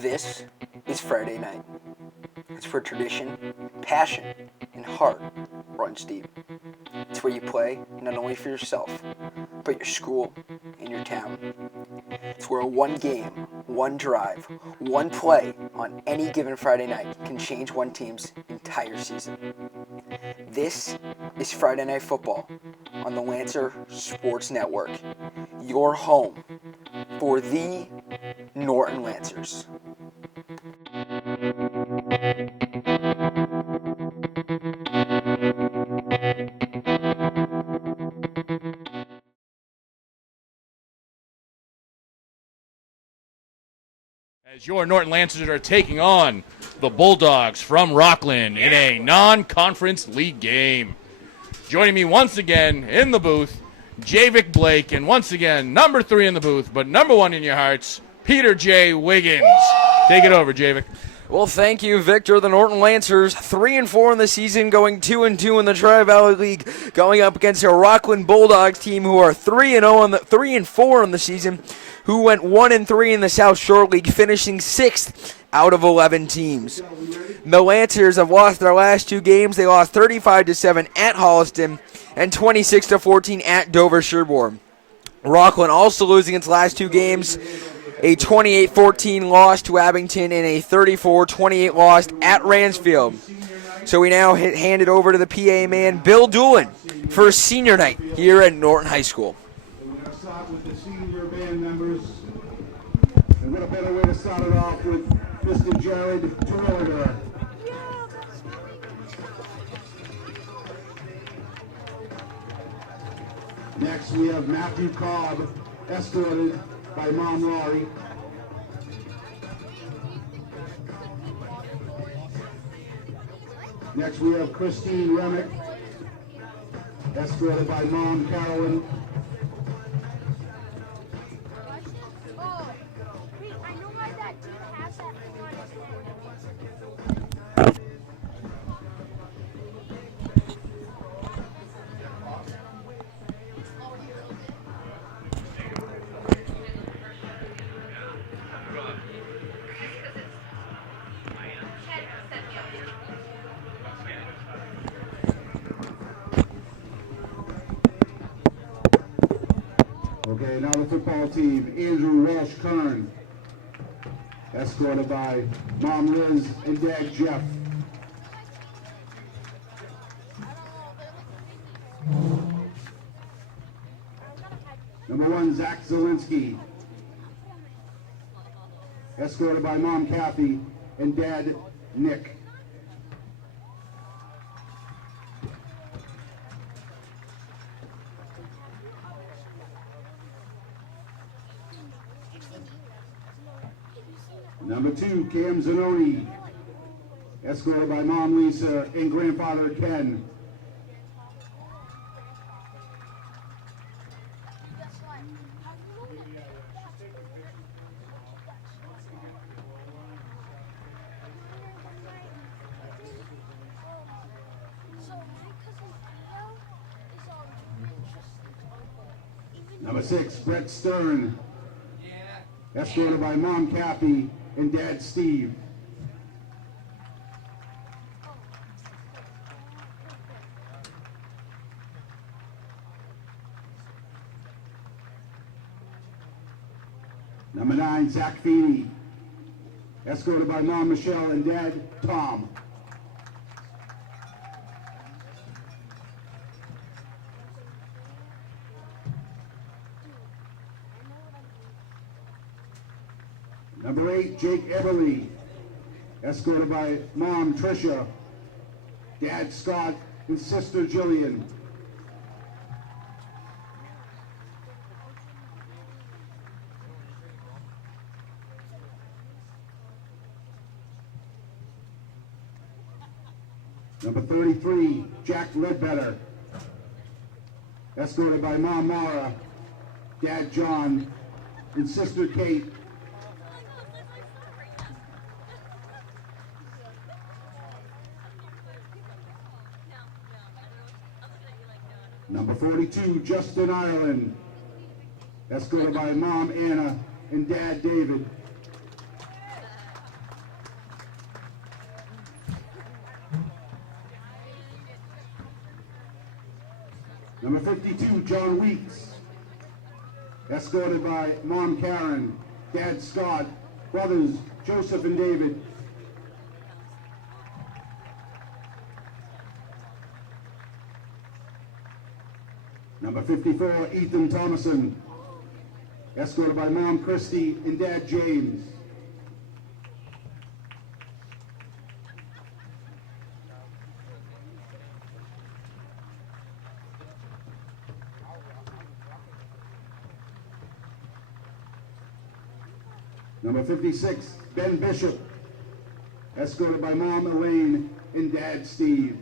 This is Friday night. It's where tradition, passion, and heart runs deep. It's where you play not only for yourself, but your school and your town. It's where one game, one drive, one play on any given Friday night can change one team's entire season. This is Friday Night Football on the Lancer Sports Network, your home for the Norton Lancers. As your Norton Lancers are taking on the Bulldogs from Rockland in a non-conference league game. Joining me once again in the booth, Javik Blake, and once again, number 3 in the booth, but number 1 in your hearts, Peter J. Wiggins. Take it over, Javik. Well, thank you, Victor. The Norton Lancers 3-4 in the season, going 2-2 in the Tri-Valley League, going up against a Rockland Bulldogs team who are 3-4 in the season, who went 1-3 in the South Shore League, finishing 6th out of 11 teams. The Lancers have lost their last 2 games. They lost 35-7 at Holliston and 26-14 at Dover-Sherborne. Rockland also losing its last 2 games, a 28-14 loss to Abington and a 34-28 loss at Ransfield. So we now hand it over to the PA man, Bill Doolin, for senior night here at Norton High School. We're going to start with the senior band members. And what a better way to start it off with Mr. Jared Terwilliger. Next we have Matthew Cobb, escorted by Mom Laurie. Next we have Christine Remick, escorted by Mom Carolyn. Okay, now the football team, Andrew Walsh Kern, escorted by Mom Liz and Dad Jeff. Number 1, Zach Zielinski, escorted by Mom Kathy and Dad Nick. Number 2, Cam Zanoni, escorted by Mom Lisa and Grandfather Ken. Number 6, Brett Stern, escorted by Mom Kathy and Dad Steve. Number 9, Zach Feeney, escorted by Mom Michelle and Dad Tom. Number 8, Jake Everly, escorted by Mom Tricia, Dad Scott, and Sister Jillian. Number 33, Jack Ledbetter, escorted by Mom Mara, Dad John, and Sister Kate. Number 42, Justin Ireland, escorted by Mom Anna and Dad David. Number 52, John Weeks, escorted by Mom Karen, Dad Scott, brothers Joseph and David. Number 54, Ethan Thomason, escorted by Mom Christy and Dad James. Number 56, Ben Bishop, escorted by Mom Elaine and Dad Steve.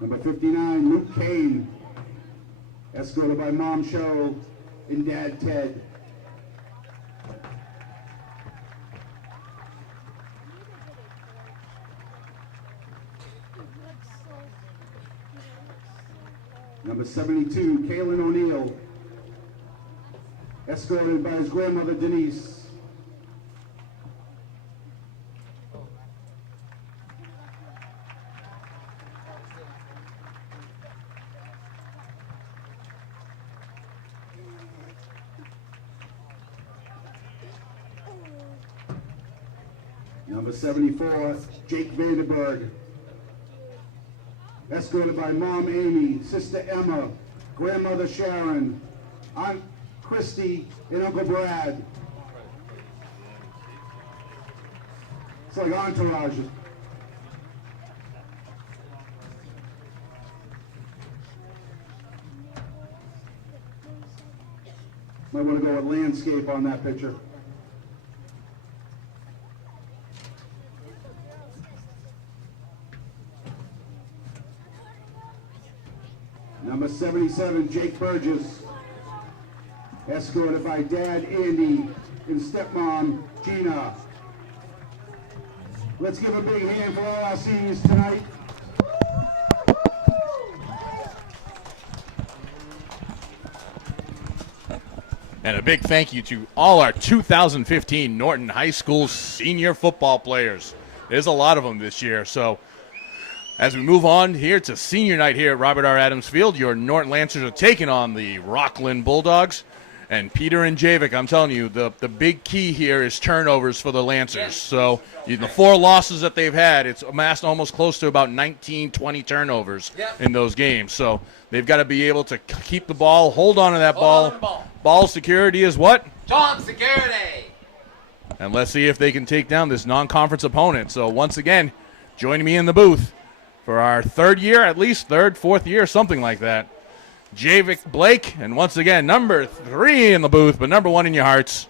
Number 59, Luke Kane, escorted by Mom Cheryl and Dad Ted. Number 72, Kaylin O'Neill, escorted by his grandmother Denise. Number 74, Jake Vandenberg, escorted by Mom Amy, Sister Emma, Grandmother Sharon, Aunt Christy, and Uncle Brad. It's like entourage. Might want to go with landscape on that picture. Number 77, Jake Burgess, escorted by Dad Andy and Stepmom Gina. Let's give a big hand for all our seniors tonight. And a big thank you to all our 2015 Norton High School senior football players. There's a lot of them this year, so as we move on here to senior night here at Robert R. Adams Field, your Norton Lancers are taking on the Rockland Bulldogs. And Peter and Javik, I'm telling you, the big key here is turnovers for the Lancers. So the 4 losses that they've had, it's amassed almost close to about 19, 20 turnovers in those games. So they've got to be able to keep the ball, hold on to that ball. Ball security is what? Job security. And let's see if they can take down this non-conference opponent. So once again, joining me in the booth for our 3rd year, at least 3rd, 4th year, something like that, Javik Blake, and once again, number 3 in the booth, but number 1 in your hearts,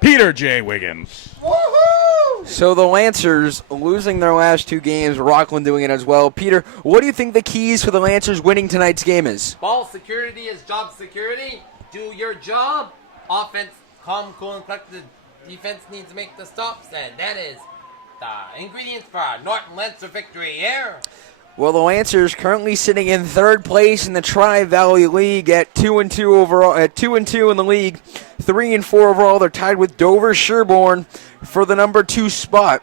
Peter J. Wiggins. Woohoo! So the Lancers losing their last 2 games, Rockland doing it as well. Peter, what do you think the keys for the Lancers winning tonight's game is? Ball security is job security. Do your job. Offense, calm, cool, and collected. Defense needs to make the stops, and that is the ingredients for our Norton Lancer victory here. Well, the Lancers currently sitting in 3rd place in the Tri-Valley League at 2-2 overall. At 2-2 in the league, 3-4 overall. They're tied with Dover Sherborne for the number 2 spot.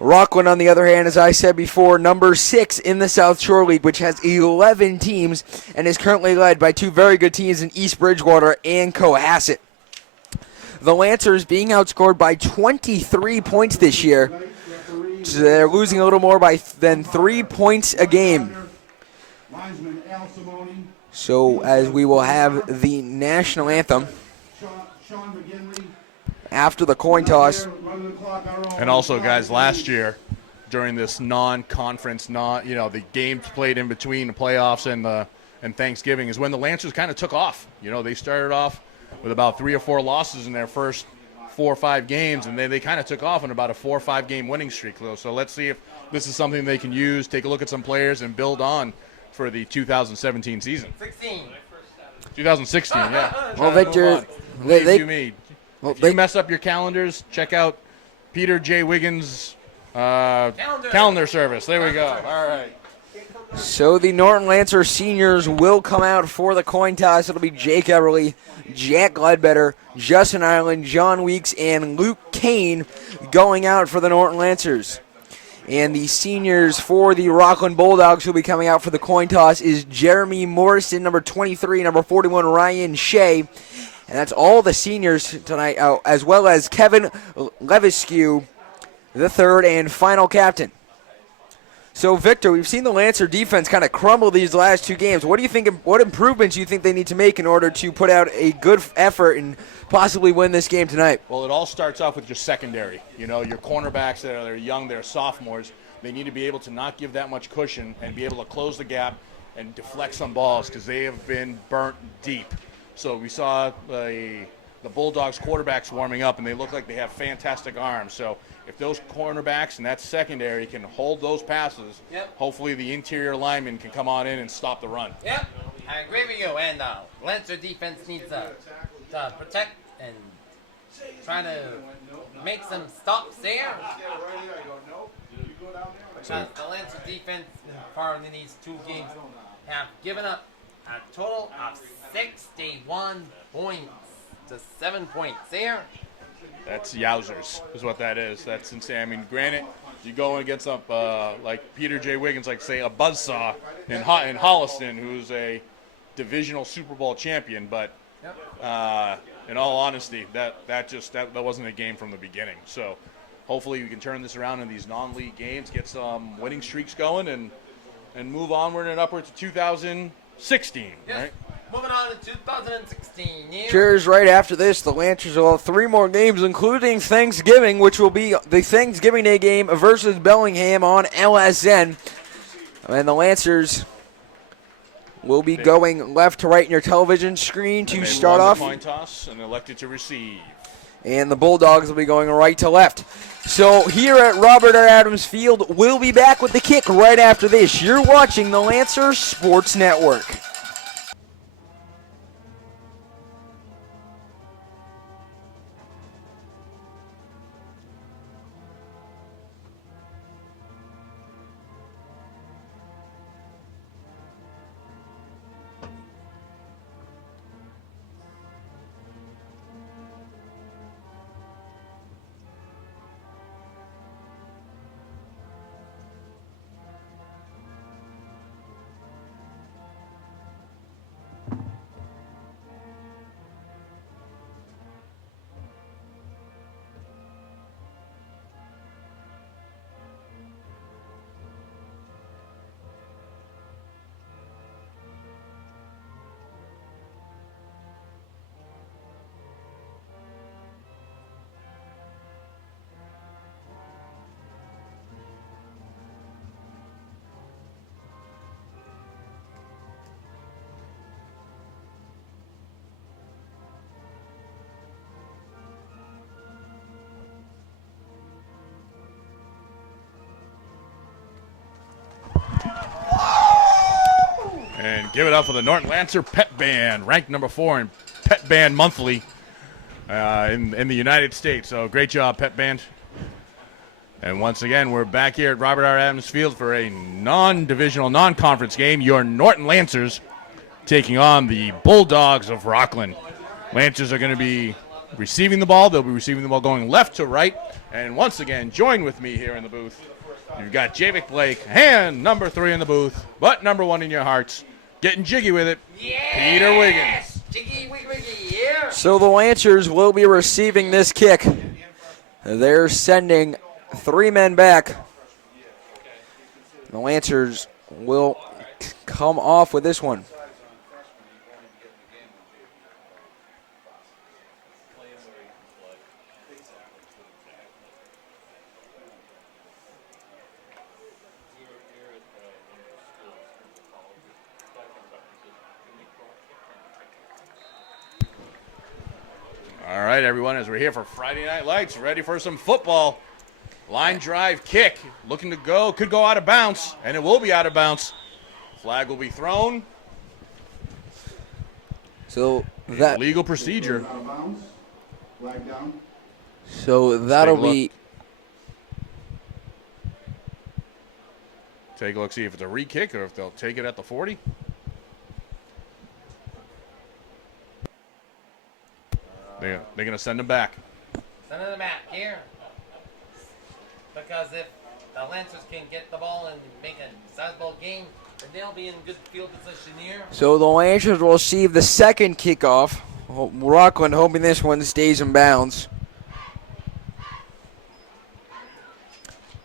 Rockland, on the other hand, as I said before, number 6 in the South Shore League, which has 11 teams and is currently led by 2 very good teams in East Bridgewater and Cohasset. The Lancers being outscored by 23 points this year. So they're losing a little more than 3 points a game. So as we will have the national anthem after the coin toss. And also, guys, last year during this non-conference, the games played in between the playoffs and Thanksgiving is when the Lancers kind of took off. They started off with about 3 or 4 losses in their first 4 or 5 games, and then they kind of took off on about a 4 or 5 game winning streak. So let's see if this is something they can use, take a look at some players, and build on for the 2017 season. 2016, yeah. Well, Victor, If you mess up your calendars, check out Peter J. Wiggins' calendar service. There we go. All right. So the Norton Lancer seniors will come out for the coin toss. It'll be Jake Everly, Jack Ledbetter, Justin Ireland, John Weeks, and Luke Kane going out for the Norton Lancers. And the seniors for the Rockland Bulldogs who will be coming out for the coin toss is Jeremy Morrison, number 23, number 41, Ryan Shea. And that's all the seniors tonight, as well as Kevin Leviscu, the third and final captain. So, Victor, we've seen the Lancer defense kind of crumble these last two games. What do you think? What improvements do you think they need to make in order to put out a good effort and possibly win this game tonight? Well, it all starts off with your secondary. You know, your cornerbacks that are young, they're sophomores. They need to be able to not give that much cushion and be able to close the gap and deflect some balls because they have been burnt deep. So we saw the Bulldogs quarterbacks warming up, and they look like they have fantastic arms. So if those cornerbacks and that secondary can hold those passes, hopefully the interior linemen can come on in and stop the run. Yep, I agree with you. And Lancer defense needs to protect and try to make some stops there. Because the Lancer defense, in these two games, have given up a total of 61 points to 7 points there. That's yowzers, is what that is. That's insane. I mean, granted, you go against like Peter J. Wiggins, like say a buzzsaw in Holliston, who's a divisional Super Bowl champion. But in all honesty, that wasn't a game from the beginning. So hopefully we can turn this around in these non-league games, get some winning streaks going, and move onward and upward to 2016. Right? Moving on to 2016. Here. Cheers! Right after this, the Lancers will have three more games, including Thanksgiving, which will be the Thanksgiving Day game versus Bellingham on LSN. And the Lancers will be going left to right in your television screen to start off. Coin toss and elected to receive. And the Bulldogs will be going right to left. So here at Robert R. Adams Field, we'll be back with the kick right after this. You're watching the Lancer Sports Network. And give it up for the Norton Lancer Pet Band, ranked number 4 in Pet Band Monthly in the United States. So great job, Pet Band. And once again, we're back here at Robert R. Adams Field for a non-divisional, non-conference game. Your Norton Lancers taking on the Bulldogs of Rockland. Lancers are going to be receiving the ball. They'll be receiving the ball going left to right. And once again, join with me here in the booth. You've got Javik Blake, and number 3 in the booth, but number 1 in your hearts. Getting jiggy with it, Peter Wiggins. Jiggy, wiggy, yeah. So the Lancers will be receiving this kick. They're sending 3 men back. The Lancers will come off with this one. All right, everyone, as we're here for Friday Night Lights, ready for some football. Line drive kick, looking to go, could go out of bounds, and it will be out of bounds. Flag will be thrown. So that legal procedure. Out of bounds. Flag down. So that'll be Take a look, see if it's a re-kick or if they'll take it at the 40. They're going to send him back. Send him back here. Because if the Lancers can get the ball and make a sizable game, then they'll be in good field position here. So the Lancers will receive the second kickoff. Rockland hoping this one stays in bounds.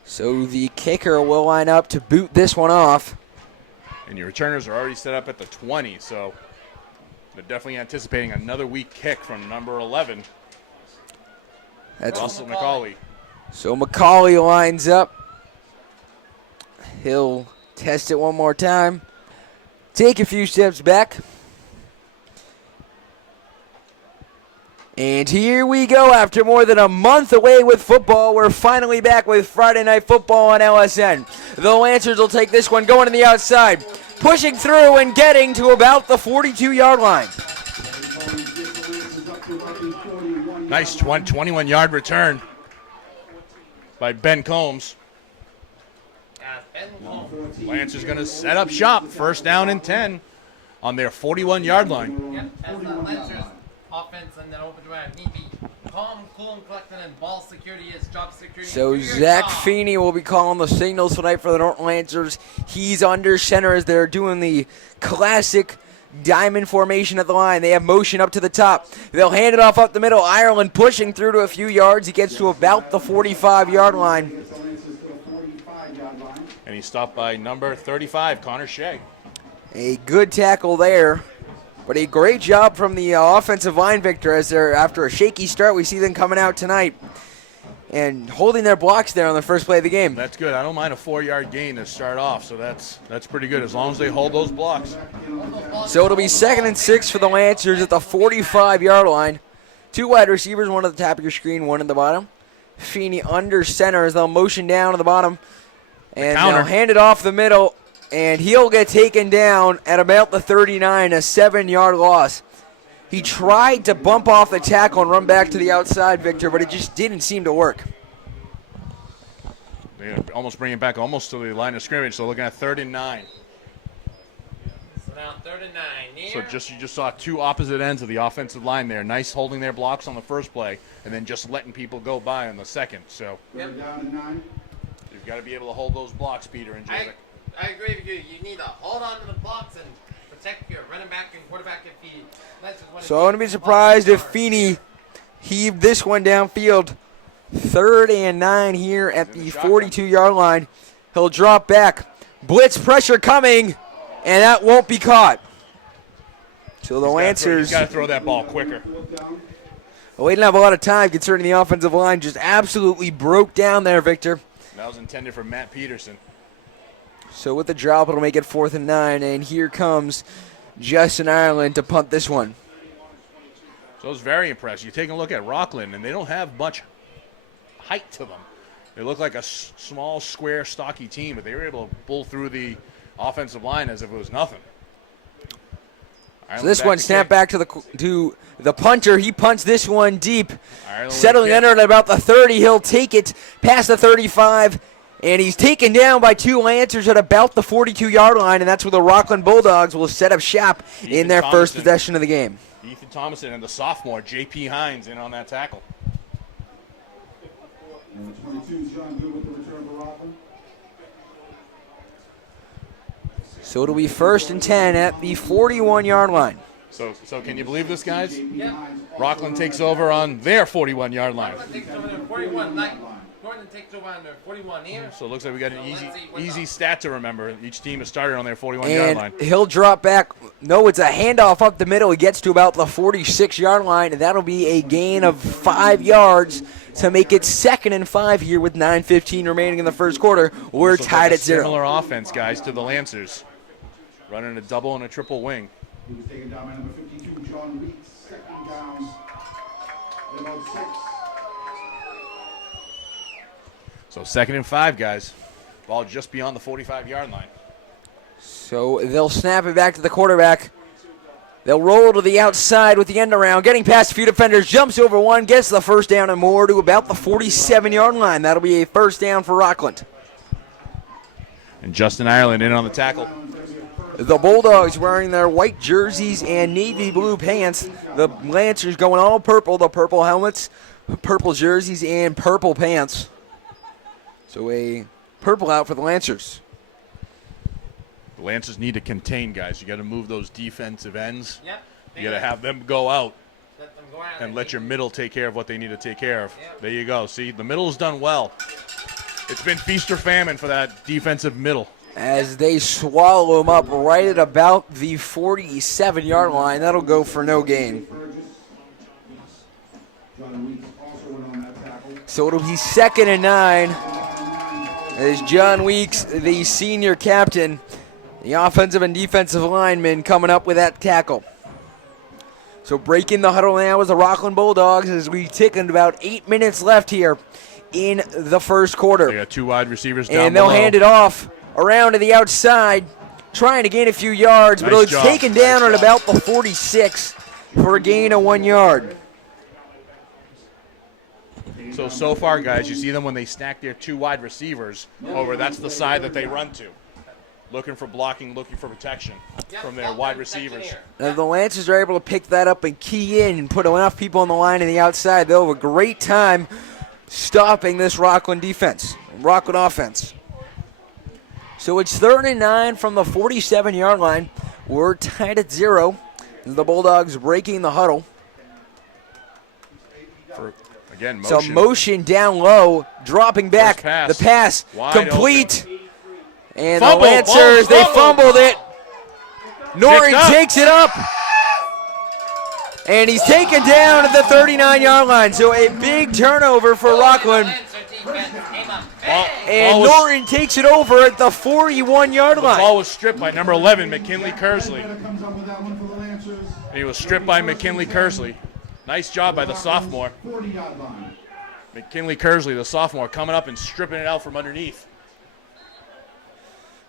So the kicker will line up to boot this one off. And your returners are already set up at the 20, so they're definitely anticipating another weak kick from number 11. That's Russell McCauley. So McCauley lines up. He'll test it one more time. Take a few steps back. And here we go. After more than a month away with football, we're finally back with Friday Night Football on LSN. The Lancers will take this one going to the outside, pushing through and getting to about the 42-yard line. Nice 21-yard return by Ben Combs. Lancers going to set up shop. First down and 10 on their 41-yard line. Yep, as the Lancers offense and then open drive need be calm, cool, and collected, and ball security is job security. So Do your Zach job. Feeney will be calling the signals tonight for the Norton Lancers. He's under center as they're doing the classic diamond formation at the line. They have motion up to the top. They'll hand it off up the middle. Ireland pushing through to a few yards. He gets to about the 45-yard line. And he's stopped by number 35, Connor Shea. A good tackle there. But a great job from the offensive line, Victor, as they're, after a shaky start, we see them coming out tonight and holding their blocks there on the first play of the game. That's good. I don't mind a 4-yard gain to start off, so that's pretty good as long as they hold those blocks. So it'll be 2nd and 6 for the Lancers at the 45-yard line. Two wide receivers, one at the top of your screen, one at the bottom. Feeney under center as they'll motion down to the bottom. And they'll hand it off the middle, and he'll get taken down at about the 39, a 7-yard loss. He tried to bump off the tackle and run back to the outside, Victor, but it just didn't seem to work. They almost bring it back almost to the line of scrimmage, so looking at 3rd and 9. So now 3rd and 9 here. So you just saw two opposite ends of the offensive line there. Nice holding their blocks on the first play, and then just letting people go by on the second. So Yep. you've got to be able to hold those blocks, Peter and Javik. I agree with you. You need to hold on to the blocks and protect your running back and quarterback if he. So I wouldn't be surprised if Feeney heaved this one downfield. 3rd and 9 here at the 42-yard line. He'll drop back. Blitz pressure coming, and that won't be caught. So the Lancers. He's got to throw that ball quicker. Well, we didn't have a lot of time concerning the offensive line. Just absolutely broke down there, Victor. That was intended for Matt Peterson. So with the drop, it'll make it 4th and 9, and here comes Justin Ireland to punt this one. So I was very impressed. You take a look at Rockland, and they don't have much height to them. They look like a small, square, stocky team, but they were able to pull through the offensive line as if it was nothing. So this one snapped back to the punter. He punts this one deep. Ireland Settling under at about the 30. He'll take it past the 35. And he's taken down by two Lancers at about the 42-yard line, and that's where the Rockland Bulldogs will set up shop in their first possession of the game. Ethan Thomason and the sophomore, J.P. Hines, in on that tackle. And 22 John Good with the return for Rockland. So it'll be 1st and 10 at the 41-yard line. So can you believe this, guys? Yep. Rockland takes over on their 41-yard line. Rockland takes over to 41. Norton takes over on their 41 here. So it looks like we got an easy stat to remember. Each team has started on their 41-yard line. And he'll drop back. No, it's a handoff up the middle. He gets to about the 46-yard line, and that'll be a gain of 5 yards to make it 2nd and 5 here with 9:15 remaining in the first quarter. We're tied at 0. Similar offense, guys, to the Lancers. Running a double and a triple wing. He was taken down by number 52, John Weeks. 2nd down. About 6. So 2nd and 5, guys. Ball just beyond the 45-yard line. So they'll snap it back to the quarterback. They'll roll to the outside with the end around. Getting past a few defenders, jumps over one, gets the first down and more to about the 47-yard line. That'll be a first down for Rockland. And Justin Ireland in on the tackle. The Bulldogs wearing their white jerseys and navy blue pants. The Lancers going all purple, the purple helmets, purple jerseys, and purple pants. So a purple out for the Lancers. The Lancers need to contain, guys. You got to move those defensive ends. Yep. You got to have them go out Let them go out and let your middle take care of what they need to take care of. Yep. There you go. See, the middle's done well. It's been feast or famine for that defensive middle. As they swallow him up right at about the 47-yard line. That'll go for no gain. So it'll be 2nd and 9 as John Weeks, the senior captain, the offensive and defensive lineman, coming up with that tackle. So breaking the huddle now is the Rockland Bulldogs as we tick in about 8 minutes left here in the first quarter. They got 2 wide receivers down And they'll below. hand it off around to the outside, trying to gain a few yards, but Nice it's job. taken down Nice at job. about the 46 for a gain of 1 yard. So far, guys, you see them when they stack their 2 wide receivers over. That's the side that they run to. Looking for blocking, looking for protection from their wide receivers. If the Lancers are able to pick that up and key in and put enough people on the line on the outside, they'll have a great time stopping this Rockland defense, Rockland offense. So it's 3rd and 9 from the 47-yard line. We're tied at 0. The Bulldogs breaking the huddle. Again, motion. So motion down low, dropping back. Pass. The pass Wide complete. And Fumble, the Lancers, they fumble. fumbled it. Norton Picked up. takes it up. And he's taken down at the 39-yard line. So a big turnover for Rockland. And was- Norton takes it over at the 41-yard The line. ball was stripped by number 11, McKinley Kersley. He was stripped by McKinley Kersley. Nice job by the sophomore. McKinley Kersley, the sophomore, coming up and stripping it out from underneath.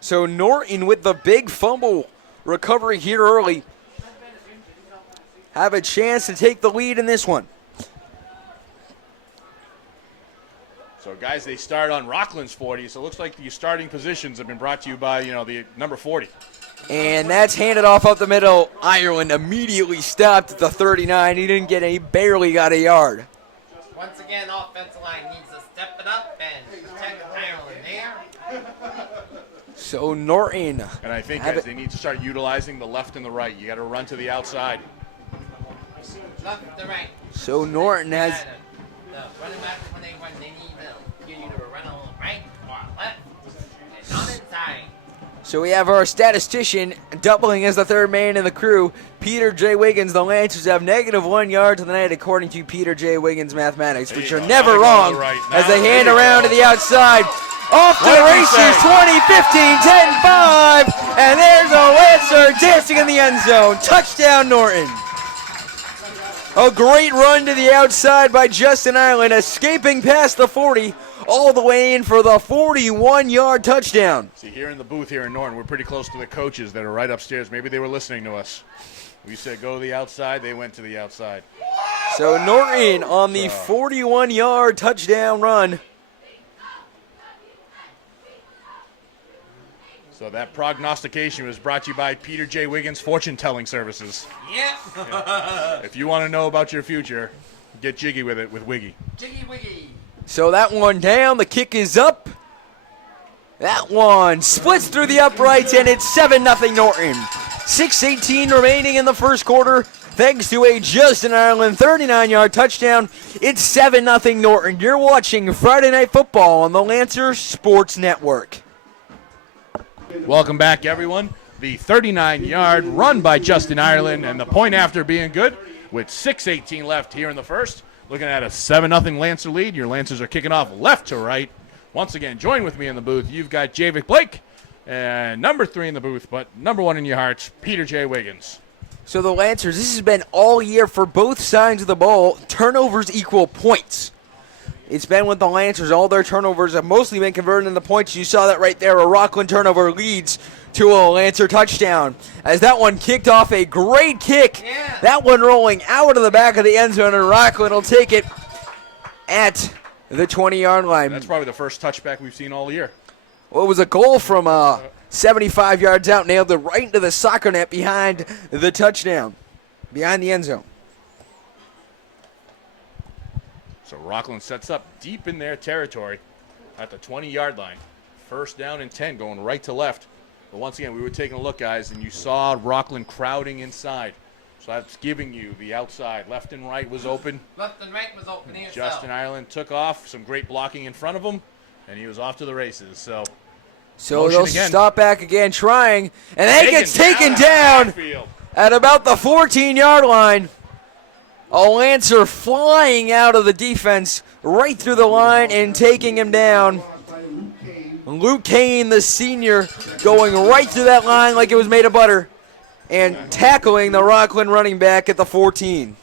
So Norton with the big fumble recovery here early. Have a chance to take the lead in this one. So, guys, they start on Rockland's 40, so it looks like the starting positions have been brought to you by, the number 40. And that's handed off up the middle. Ireland immediately stopped at the 39. He barely got a yard. Once again, offensive line needs to step it up and protect Ireland there. So Norton. And I think, Have guys, it. they need to start utilizing the left and the right. You got to run to the outside. Left to right. So Norton has. The running backs, when they run, they need to get you to run on the right or left. And not inside. So we have our statistician doubling as the third man in the crew, Peter J. Wiggins. The Lancers have -1 yard to the night, according to Peter J. Wiggins mathematics, which There are you go. never Now they go wrong, to the right. as Now they there hand you around go. to the outside. Off to What the did he races, say? 20, 15, 10, 5, and there's a Lancer dancing in the end zone. Touchdown, Norton. A great run to the outside by Justin Ireland, escaping past the 40, all the way in for the 41-yard touchdown. See, here in the booth here in Norton, we're pretty close to the coaches that are right upstairs. Maybe they were listening to us. We said go to the outside. They went to the outside. So Norton on the 41-yard touchdown run. So that prognostication was brought to you by Peter J. Wiggins Fortune-Telling Services. Yep. If you want to know about your future, get jiggy with it with Wiggy. Jiggy wiggy. So that one down, the kick is up. That one splits through the uprights, and it's 7-0 Norton. 6:18 remaining in the first quarter. Thanks to a Justin Ireland 39-yard touchdown, it's 7-0 Norton. You're watching Friday Night Football on the Lancer Sports Network. Welcome back, everyone. The 39-yard run by Justin Ireland, and the point after being good with 6:18 left here in the first. Looking at a 7-0 Lancer lead. Your Lancers are kicking off left to right. Once again, join with me in the booth. You've got Javic Blake, and number 3 in the booth, but number 1 in your hearts, Peter J. Wiggins. So the Lancers, this has been all year for both sides of the ball. Turnovers equal points. It's been with the Lancers. All their turnovers have mostly been converted into points. You saw that right there. A Rockland turnover leads to a Lancer touchdown. As that one kicked off a great kick. Yeah. That one rolling out of the back of the end zone, and Rockland will take it at the 20-yard line. That's probably the first touchback we've seen all year. Well, it was a goal from 75 yards out, nailed it right into the soccer net behind the touchdown, behind the end zone. So Rockland sets up deep in their territory at the 20-yard line. First down and 10 going right to left. But once again, we were taking a look, guys, and you saw Rockland crowding inside. So that's giving you the outside. Left and right was open. Left and right was open here. Justin Ireland took off. Some great blocking in front of him, and he was off to the races. So they'll stop back again, trying, and then gets taken down at about the 14-yard line. A Lancer flying out of the defense right through the line and taking him down. Luke Kane, the senior, going right through that line like it was made of butter and tackling the Rockland running back at the 14.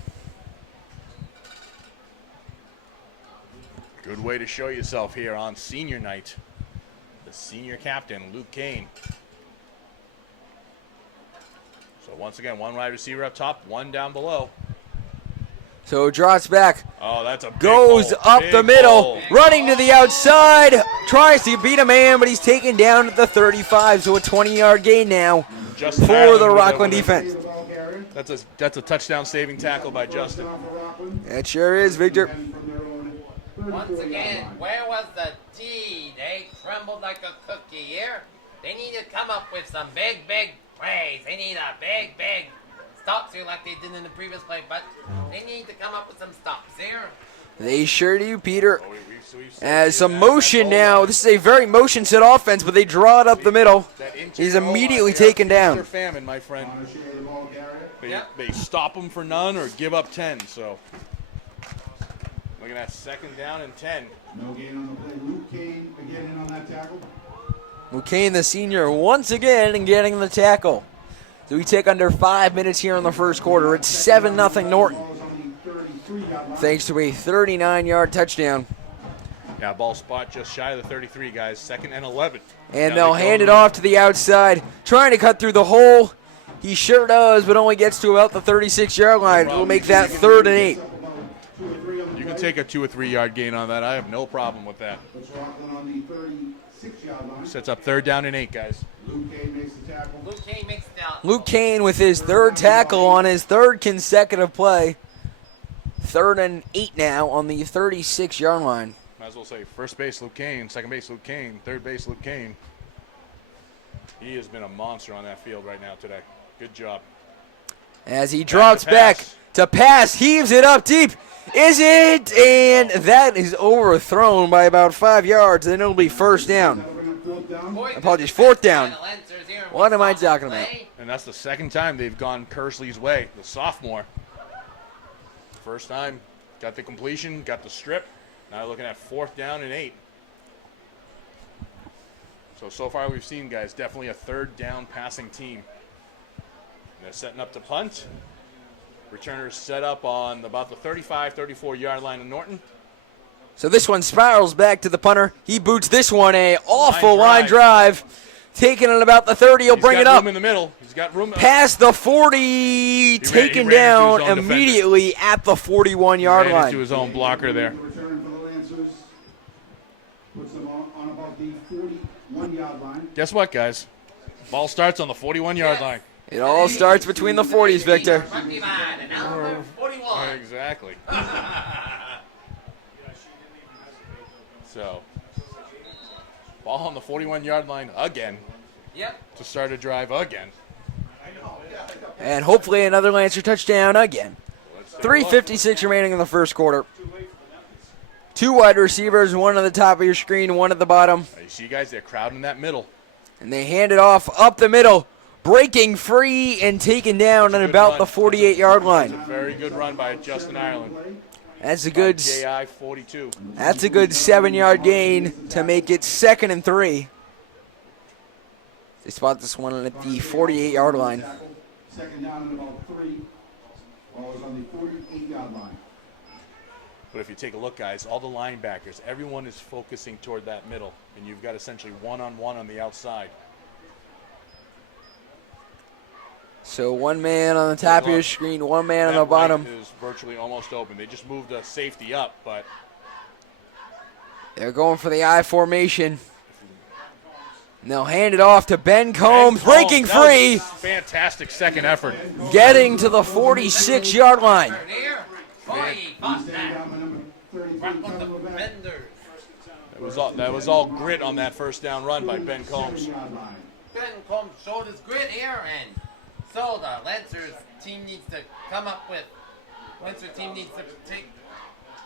Good way to show yourself here on senior night. The senior captain, Luke Kane. So once again, one wide receiver up top, one down below. So drops back. Oh, that's a big goes hole. up Big the middle, hole. running to the outside, tries to beat a man, but he's taken down at the 35, so a 20-yard gain now Justin for Ireland the with Rockland a- defense. That's a touchdown saving tackle by Justin. That sure is, Victor. Once again, where was the D? They trembled like a cookie here. They need to come up with some big plays. They need a big stops here like they did in the previous play, but they need to come up with some stops here. They sure do, Peter. Oh, we've seen As some that. motion now. This is a very motion-set offense, but they draw it up the middle. That interior He's O-line immediately there, taken down. feast or famine, my friend. They, Yep. they stop them for none or give up 10. So looking at second down and 10. No gain on the play. Luke Kane again in on that tackle. Luke Kane, the senior, once again and getting the tackle. So we take under 5 minutes here in the first quarter. It's 7-0 Norton, thanks to a 39-yard touchdown. Yeah, ball spot just shy of the 33, guys. Second and 11. And Now they'll they go hand it to- off to the outside, trying to cut through the hole. He sure does, but only gets to about the 36-yard line. We'll make that 3rd and 8. You can take a 2 or 3 yard gain on that. I have no problem with that. That's Rockland on the 36-yard line. Sets up 3rd down and 8, guys. Luke Kane makes the tackle. Luke Kane makes it down. Luke Kane with his 3rd tackle on his 3rd consecutive play. 3rd and 8 now on the 36-yard line. Might as well say first base Luke Kane, second base Luke Kane, third base Luke Kane. He has been a monster on that field right now today. Good job. As he drops to back pass. to pass, heaves it up deep. Is it? And that is overthrown by about 5 yards. Then it'll be first down. Apologies, 4th down. What am I talking about? And that's the second time they've gone Kersley's way, the sophomore. First time, got the completion, got the strip. Now looking at 4th down and 8. So far we've seen, guys, definitely a 3rd down passing team. And they're setting up to punt. Returners set up on about the 35, 34-yard line of Norton. So this one spirals back to the punter. He boots this one a awful line Line drive. Taking it about the 30. He'll bring He's it got up. room in the middle. He's got room. Past the 40. Taken he ran down into his own defender. immediately at the 41-yard Ran line. into his own blocker there. Return for the Lancers. Puts them on about the 41-yard line. Guess what, guys? Ball starts on the 41-yard line. It all starts between the 40s, Victor. Rugby line, and now number 41. Exactly. So, ball on the 41-yard line again Yep. to start a drive again. And hopefully another Lancer touchdown again. 3:56 remaining in the first quarter. 2 wide receivers, one on the top of your screen, one at the bottom. You see, guys, they're crowding that middle. And they hand it off up the middle, breaking free and taken down at Good about run. the 48-yard It's line. a very good run by Justin Ireland. That's a good JI 42. That's a good 7-yard gain to make it 2nd and 3. They spot this one at the 48-yard line. Second down and about 3. Ball is on the 48-yard line. But if you take a look, guys, all the linebackers, everyone is focusing toward that middle, and you've got essentially one-on-one on the outside. So 1 man on the top of your screen, 1 man on the That bottom. right is virtually almost open. They just moved the safety up, but They're going for the I formation. And they'll hand it off to Ben Combs, breaking That was free, a fantastic second effort. getting to the 46-yard line. Here, Boy, fought that. Rockland defenders. That was all grit on that first down run by Ben Combs. Ben Combs showed his grit here, and so the Lancers team needs to come up with. Lancer team needs to take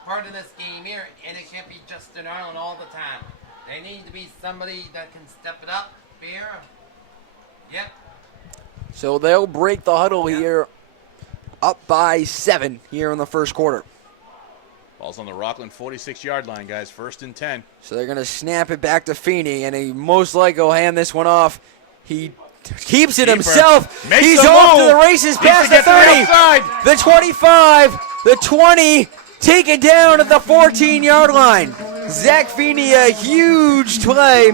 part in this game here, and it can't be Justin Ireland all the time. There needs to be somebody that can step it up here. Yep. So they'll break the huddle here, up by 7 here in the first quarter. Ball's on the Rockland 46-yard line, guys. 1st and 10. So they're going to snap it back to Feeney, and he most likely will hand this one off. He keeps it himself. Makes He's the off move. to the races Needs past to the get to the 30, outside. the 25, the 20, taken down at the 14-yard line. Zach Feeney, a huge play,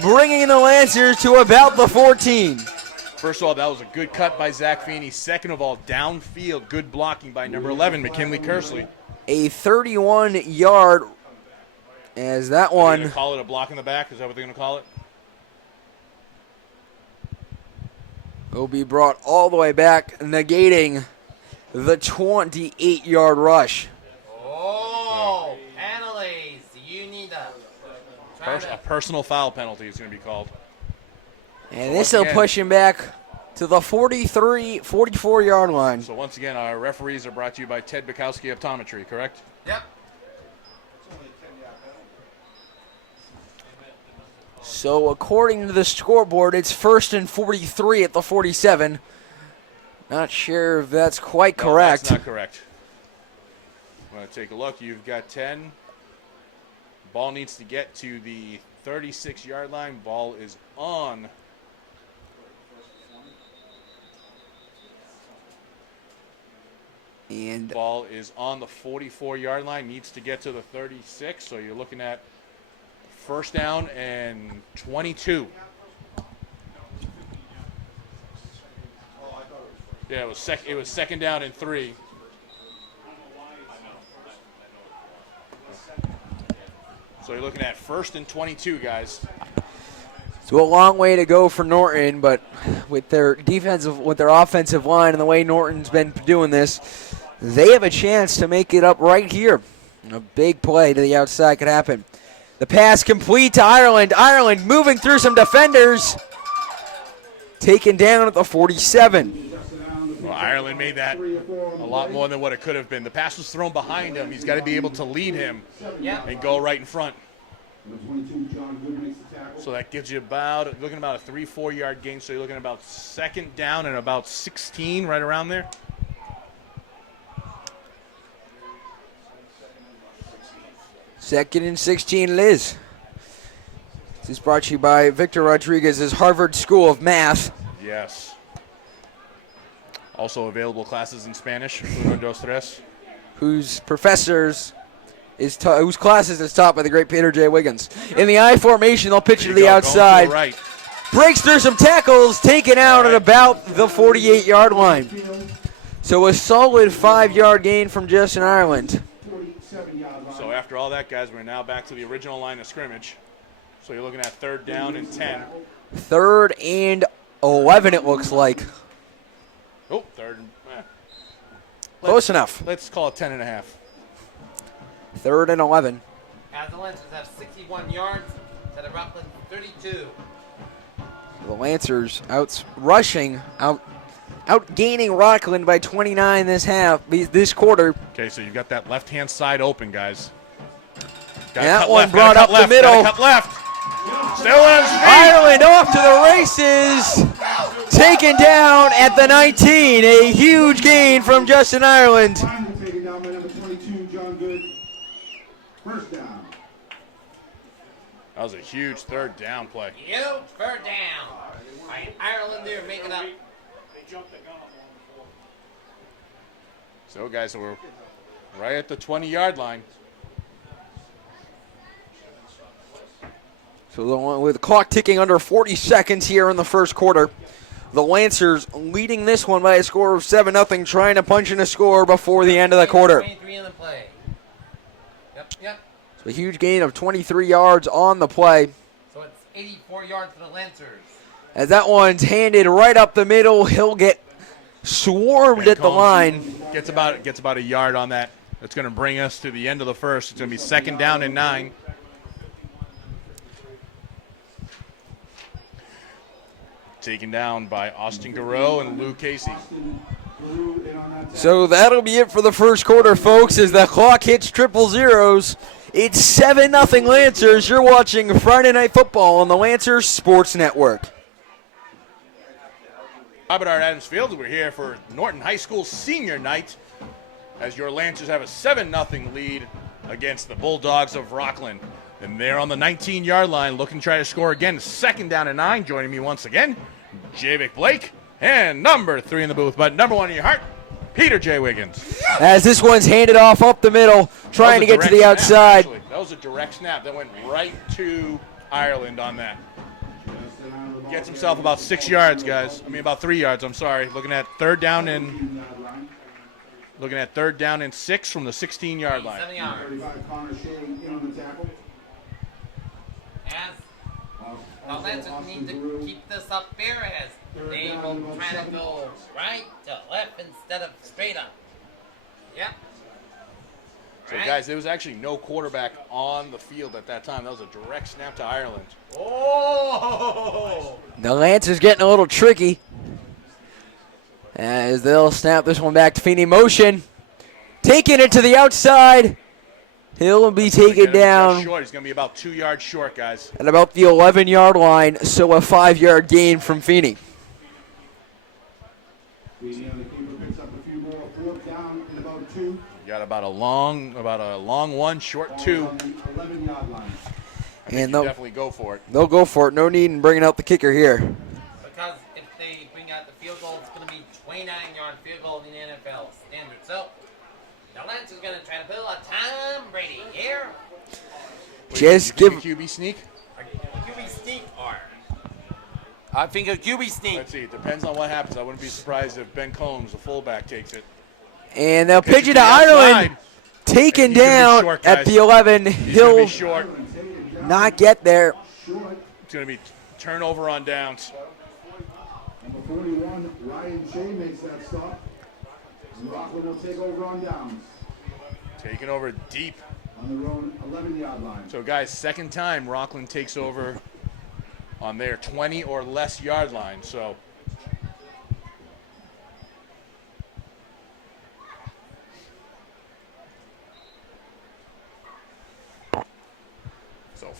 bringing the Lancers to about the 14. First of all, that was a good cut by Zach Feeney. Second of all, downfield, good blocking by number 11, McKinley Kersley. A 31-yard, as that Are they one going to call it a block in the back? Is that what they're going to call it? will be brought all the way back, negating the 28-yard rush. Oh, penalties. You need to try A to. personal foul penalty is going to be called. And So this will once again- push him back to the 44-yard line. So once again, our referees are brought to you by Ted Bukowski Optometry, correct? Yep. So according to the scoreboard, it's 1st and 43 at the 47. Not sure if that's quite correct. No, that's not correct. I'm going to take a look. You've got 10. Ball needs to get to the 36-yard line. Ball is on. And Ball is on the 44-yard line. Needs to get to the 36. So you're looking at 1st down and 22. Yeah, it was 2nd down and 3. So you're looking at 1st and 22, guys. so a long way to go for Norton, but with their offensive line and the way Norton's been doing this, they have a chance to make it up right here. A big play to the outside could happen. The pass complete to Ireland. Ireland moving through some defenders. Taken down at the 47. Well, Ireland made that a lot more than what it could have been. The pass was thrown behind him. He's got to be able to lead him and go right in front. So that gives you about a 3-4 yard gain. So you're looking at about 2nd down and about 16, right around there. Second and 16, Liz. This is brought to you by Victor Rodriguez's Harvard School of Math. Yes. Also available classes in Spanish. Uno, dos, tres. Whose classes is taught by the great Peter J. Wiggins. In the I formation, they'll pitch it to the outside. Right. Breaks through some tackles, taken out at about the 48-yard line. So a solid 5-yard gain from Justin Ireland. So after all that, guys, we're now back to the original line of scrimmage. So you're looking at 3rd down and 10. 3rd and 11, it looks like. Oh, 3rd and Close enough. Let's call it 10 and a half. 3rd and 11. As the Lancers have 61 yards to the Rockland 32. The Lancers outgaining Rockland by 29 this quarter. Okay, so you've got that left-hand side open, guys. That one brought up the middle. Cut left. Still on his feet. Ireland off to the races. Taken down at the 19. A huge gain from Justin Ireland. Taken down by number 22, John Good. 1st down. That was a huge 3rd down play. Huge 3rd down. By Ireland there making up. So, guys, so we're right at the 20-yard line. So with the clock ticking under 40 seconds here in the first quarter, the Lancers leading this one by a score of 7-0, trying to punch in a score before the end of the quarter. 23 in the play. Yep. So a huge gain of 23 yards on the play. So it's 84 yards for the Lancers. As that one's handed right up the middle, he'll get swarmed at the line. Gets about a yard on that. That's going to bring us to the end of the first. It's going to be 2nd down and 9. Taken down by Austin Garreau and Lou Casey. So that'll be it for the first quarter, folks, as the clock hits triple zeros. It's 7-0 Lancers. You're watching Friday Night Football on the Lancers Sports Network. Robert R. Adams Field, we're here for Norton High School Senior Night as your Lancers have a 7-0 lead against the Bulldogs of Rockland. And they're on the 19-yard line looking to try to score again. 2nd down and 9. Joining me once again, Javic Blake, and number 3 in the booth, but number 1 in your heart, Peter J. Wiggins. As this one's handed off up the middle, trying to get to the outside. Snap, that was a direct snap that went right to Ireland on that. Gets himself about 6 yards, guys. I mean, about 3 yards, I'm sorry. Looking at third down and 6 from the 16-yard line. 7 yards. As the Lancers need to keep this up fair as they will try to go right to left instead of straight up. Yep. So, guys, there was actually no quarterback on the field at that time. That was a direct snap to Ireland. Oh! The Lancers getting a little tricky as they'll snap this one back to Feeney. Motion. Taking it to the outside. He'll be taken down. He's going to be about 2 yards short, guys. At about the 11-yard line, so a 5-yard gain from Feeney. Got about a long one, short 2. And they'll definitely go for it. They'll go for it. No need in bringing out the kicker here. Because if they bring out the field goal, it's going to be 29-yard field goal in the NFL standard. So the Lancers going to try to build a Tom Brady here. Just give a QB sneak. A QB sneak or I think a QB sneak. Let's see. It depends on what happens. I wouldn't be surprised if Ben Combs, the fullback, takes it. And they'll pitch it to Ireland. Taken down short, at the 11. He'll not get there. It's going to be turnover on downs. Number 41, Ryan Shea makes that stop. Rockland will take over on downs. Taking over deep. On their own 11-yard line. So, guys, 2nd time Rockland takes over on their 20 or less yard line. So,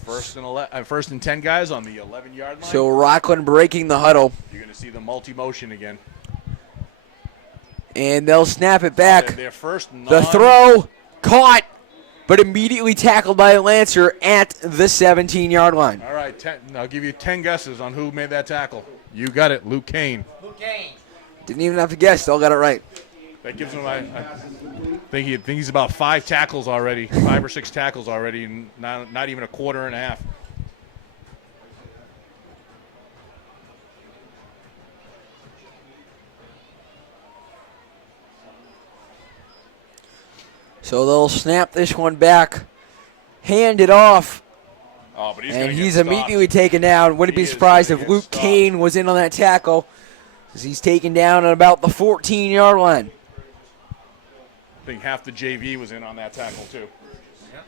first and 10 guys on the 11-yard line. So Rockland breaking the huddle. You're going to see the multi-motion again. And they'll snap it back. Their first the throw caught, but immediately tackled by a Lancer at the 17-yard line. All right, I'll give you 10 guesses on who made that tackle. You got it, Luke Kane. Luke Kane. Didn't even have to guess. They all got it right. That gives him, I think he's about 5 tackles already, 5 or 6 tackles already, and not even a quarter and a half. So they'll snap this one back, hand it off, Oh, but he's immediately taken down. Wouldn't be surprised if Luke Kane was in on that tackle, as he's taken down at about the 14-yard line. I think half the JV was in on that tackle, too. Yep.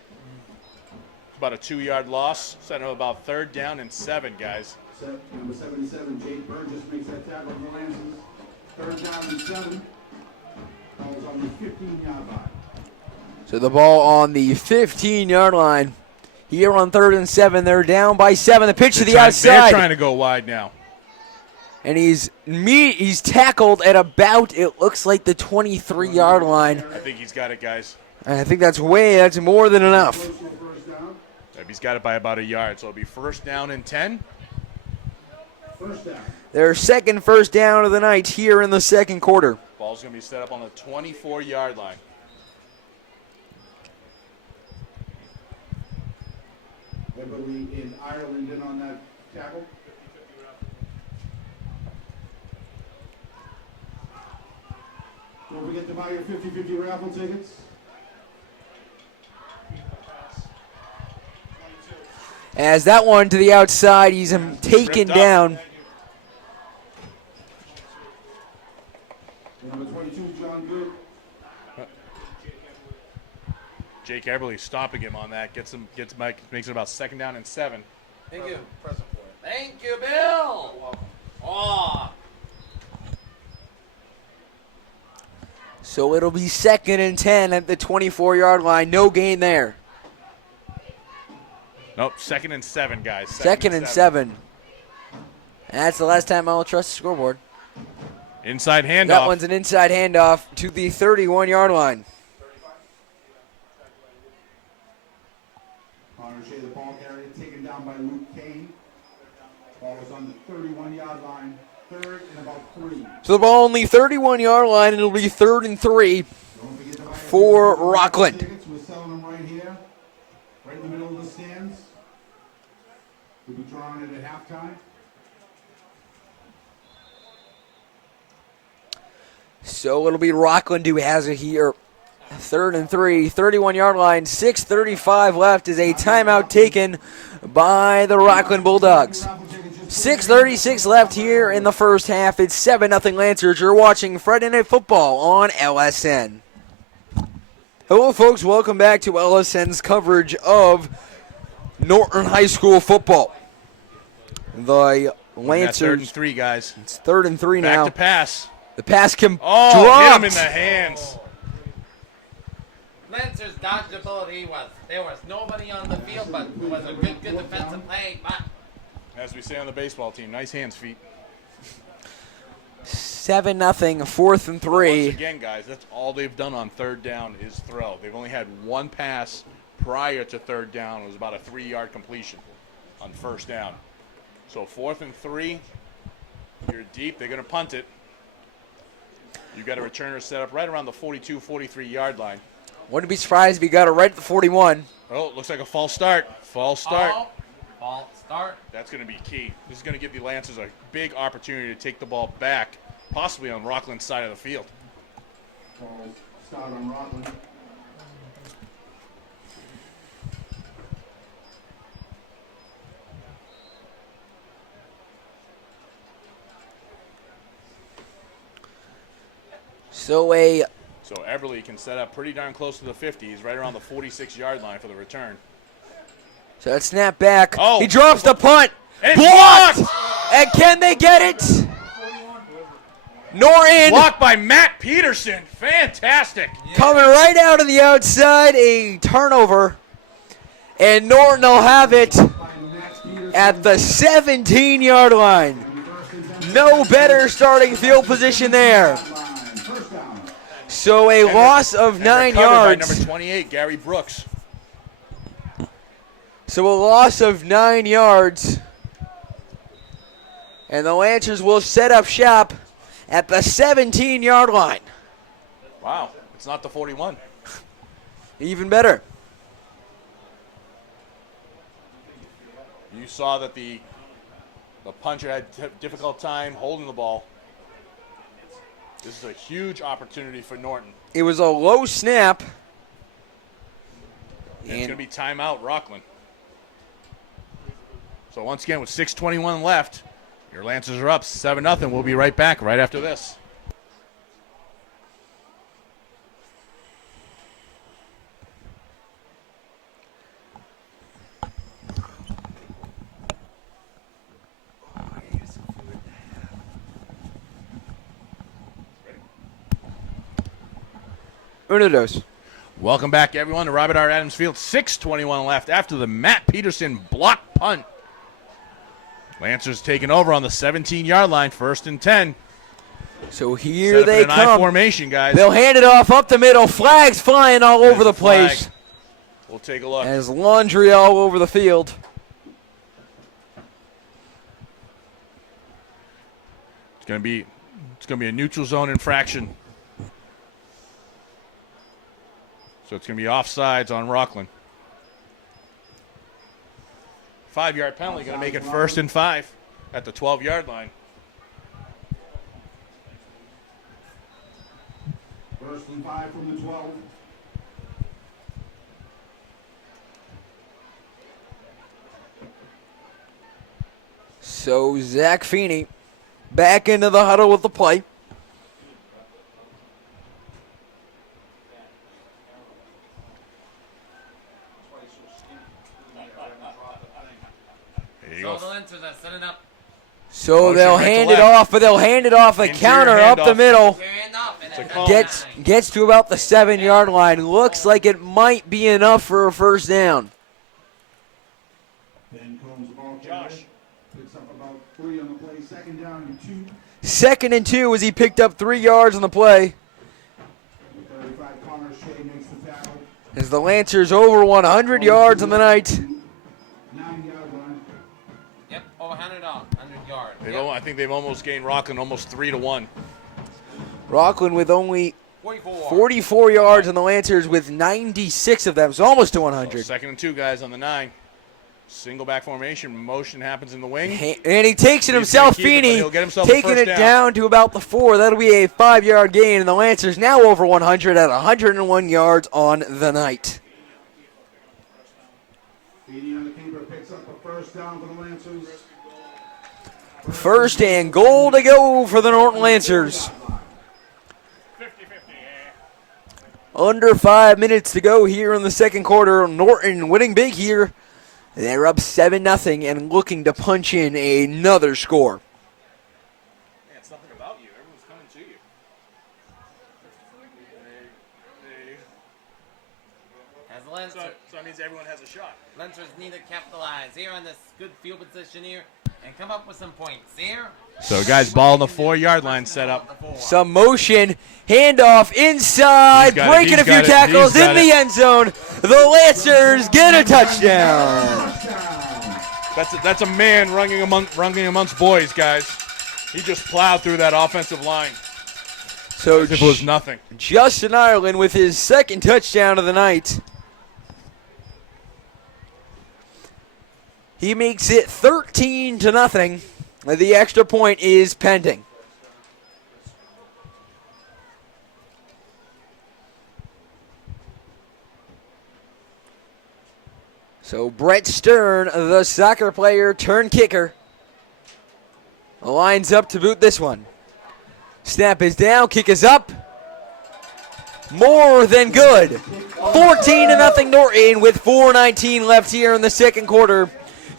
About a 2-yard loss. Setting up about 3rd down and 7, guys. Number 77, Jake Burgess makes that tackle on the Lancers. 3rd down and 7. Calls on the 15-yard line. So the ball on the 15-yard line. Here on 3rd and 7, they're down by 7. The pitch to the outside. They're trying to go wide now. And he's tackled at about, it looks like, the 23-yard line. I think he's got it, guys. I think that's more than enough. He's got it by about a yard, so it'll be 1st down and 10. Their second first down of the night here in the second quarter. Ball's going to be set up on the 24-yard line. Everybody in Ireland in on that tackle. Don't forget to buy your 50-50 raffle tickets. As that one to the outside, he's taken Ripped up. down. Number 22, John Good. Jake Eberle stopping him on that. Gets Mike, makes it about 2nd down and 7. Thank you. Thank you, Bill. Oh. So it'll be 2nd and 10 at the 24-yard line. No gain there. Nope, 2nd and 7, guys. 2nd and 7. That's the last time I'll trust the scoreboard. Inside handoff. That one's an inside handoff to the 31-yard line. Connor Shea, the ball carrier, taken down by Luke Kane. Ball was on the 31-yard line. 3rd and about 3. So the ball on the 31-yard line, and it'll be 3rd and 3 for Rockland. Tickets, we're selling them right here, right in the middle of the stands. We'll be drawing it at halftime. So it'll be Rockland who has it here. 3rd and 3, 31-yard line, 6:35 left is a timeout taken by the Rockland Bulldogs. 6:36 left here in the first half. It's 7-0 Lancers. You're watching Friday Night Football on LSN. Hello, folks. Welcome back to LSN's coverage of Norton High School football. The Lancers. 3rd and 3, guys. It's 3rd and 3 now. Back to pass. The pass can Oh, dropped. hit him in the hands. Lancers' dodgeability was there was nobody on the field, but it was a good defensive play. But As we say on the baseball team, nice hands, feet. 7-0, 4th and 3. Once again, guys, that's all they've done on 3rd down is throw. They've only had one pass prior to 3rd down. It was about a 3-yard completion on 1st down. So 4th and 3, you're deep. They're going to punt it. You got a returner set up right around the 42, 43-yard line. Wouldn't be surprised if he got it right at the 41. Oh, it looks like a false start. False start. False start. That's going to be key. This is going to give the Lancers a big opportunity to take the ball back, possibly on Rockland's side of the field. False start on Rockland. So Eberle can set up pretty darn close to the 50. He's right around the 46-yard line for the return. So that snap back. Oh. He drops the punt. And it's Blocked! blocked! And can they get it? Norton Blocked by Matt Peterson. Fantastic. coming right out of the outside. A turnover. And Norton will have it at the 17-yard line. No better starting field position there. So a loss of 9 Recovered yards. by number 28, Gary Brooks. So a loss of 9 yards. And the Lancers will set up shop at the 17-yard line. Wow, it's not the 41. Even better. You saw that the puncher had difficult time holding the ball. This is a huge opportunity for Norton. It was a low snap. And it's going to be timeout, Rockland. So once again, with 6:21 left, your Lancers are up 7-0. We'll be right back right after this. Uno dos. Welcome back, everyone, to Robert R. Adams Field. 6:21 left after the Matt Peterson block punt. Lancers taking over on the 17-yard line, 1st and 10. So here Set up they in an I come. formation, guys. They'll hand it off up the middle. Flags flying all over the place. Flag. We'll take a look. As laundry all over the field. It's gonna be a neutral zone infraction. So it's gonna be offsides on Rockland. 5-yard penalty, gonna make it 1st and 5 at the 12-yard line. 1st and 5 from the 12. So Zach Feeney back into the huddle with the play. So the Lancers are setting up. So Motion they'll right to hand it left. off, but they'll hand it off. A Interior counter up the handoff. middle. Carrying off, and It's a it's call. Gets to about the 7-yard line. Looks like it might be enough for a first down. Ben Combs, the ball carrier, picks up about 3 on the play. Second down and 2. 2nd and 2 as he picked up 3 yards on the play. The 35 Connor Shea makes the tackle. As the Lancers over 100 yards on the night. 9-yard line. Yep, over 100 yards. I think they've almost gained Rockland almost 3-1. Rockland with only 44. 44 yards, and the Lancers with 96 of them, so almost to 100. 2nd and 2, guys, on the 9. Single back formation. Motion happens in the wing. And he takes it He's himself, gonna keep it, but Feeney, he'll get himself a taking first it down. down to about the 4. That'll be a 5-yard gain, and the Lancers now over 100 at 101 yards on the night. Feeding on the keeper picks up a first down for the Lancers. First and goal to go for the Norton Lancers. Under 5 minutes to go here in the second quarter. Norton winning big here. They're up 7-0 and looking to punch in another score. Yeah, it's nothing about you. Everyone's coming to you. As the Lancers, So that means everyone has a shot. Lancers need to capitalize here on this good field position here and come up with some points here. So, guys, ball on the 4-yard line set up. Some motion, handoff inside, He's got it, breaking he's a few got it, tackles he's in got the it. end zone. The Lancers get a touchdown. That's a man running amongst boys, guys. He just plowed through that offensive line So as if it was nothing. Justin Ireland with his 2nd touchdown of the night. He makes it 13-0. The extra point is pending. So Brett Stern, the soccer player turned kicker, lines up to boot this one. Snap is down, kick is up. More than good. 14-0 Norton with 4:19 left here in the second quarter.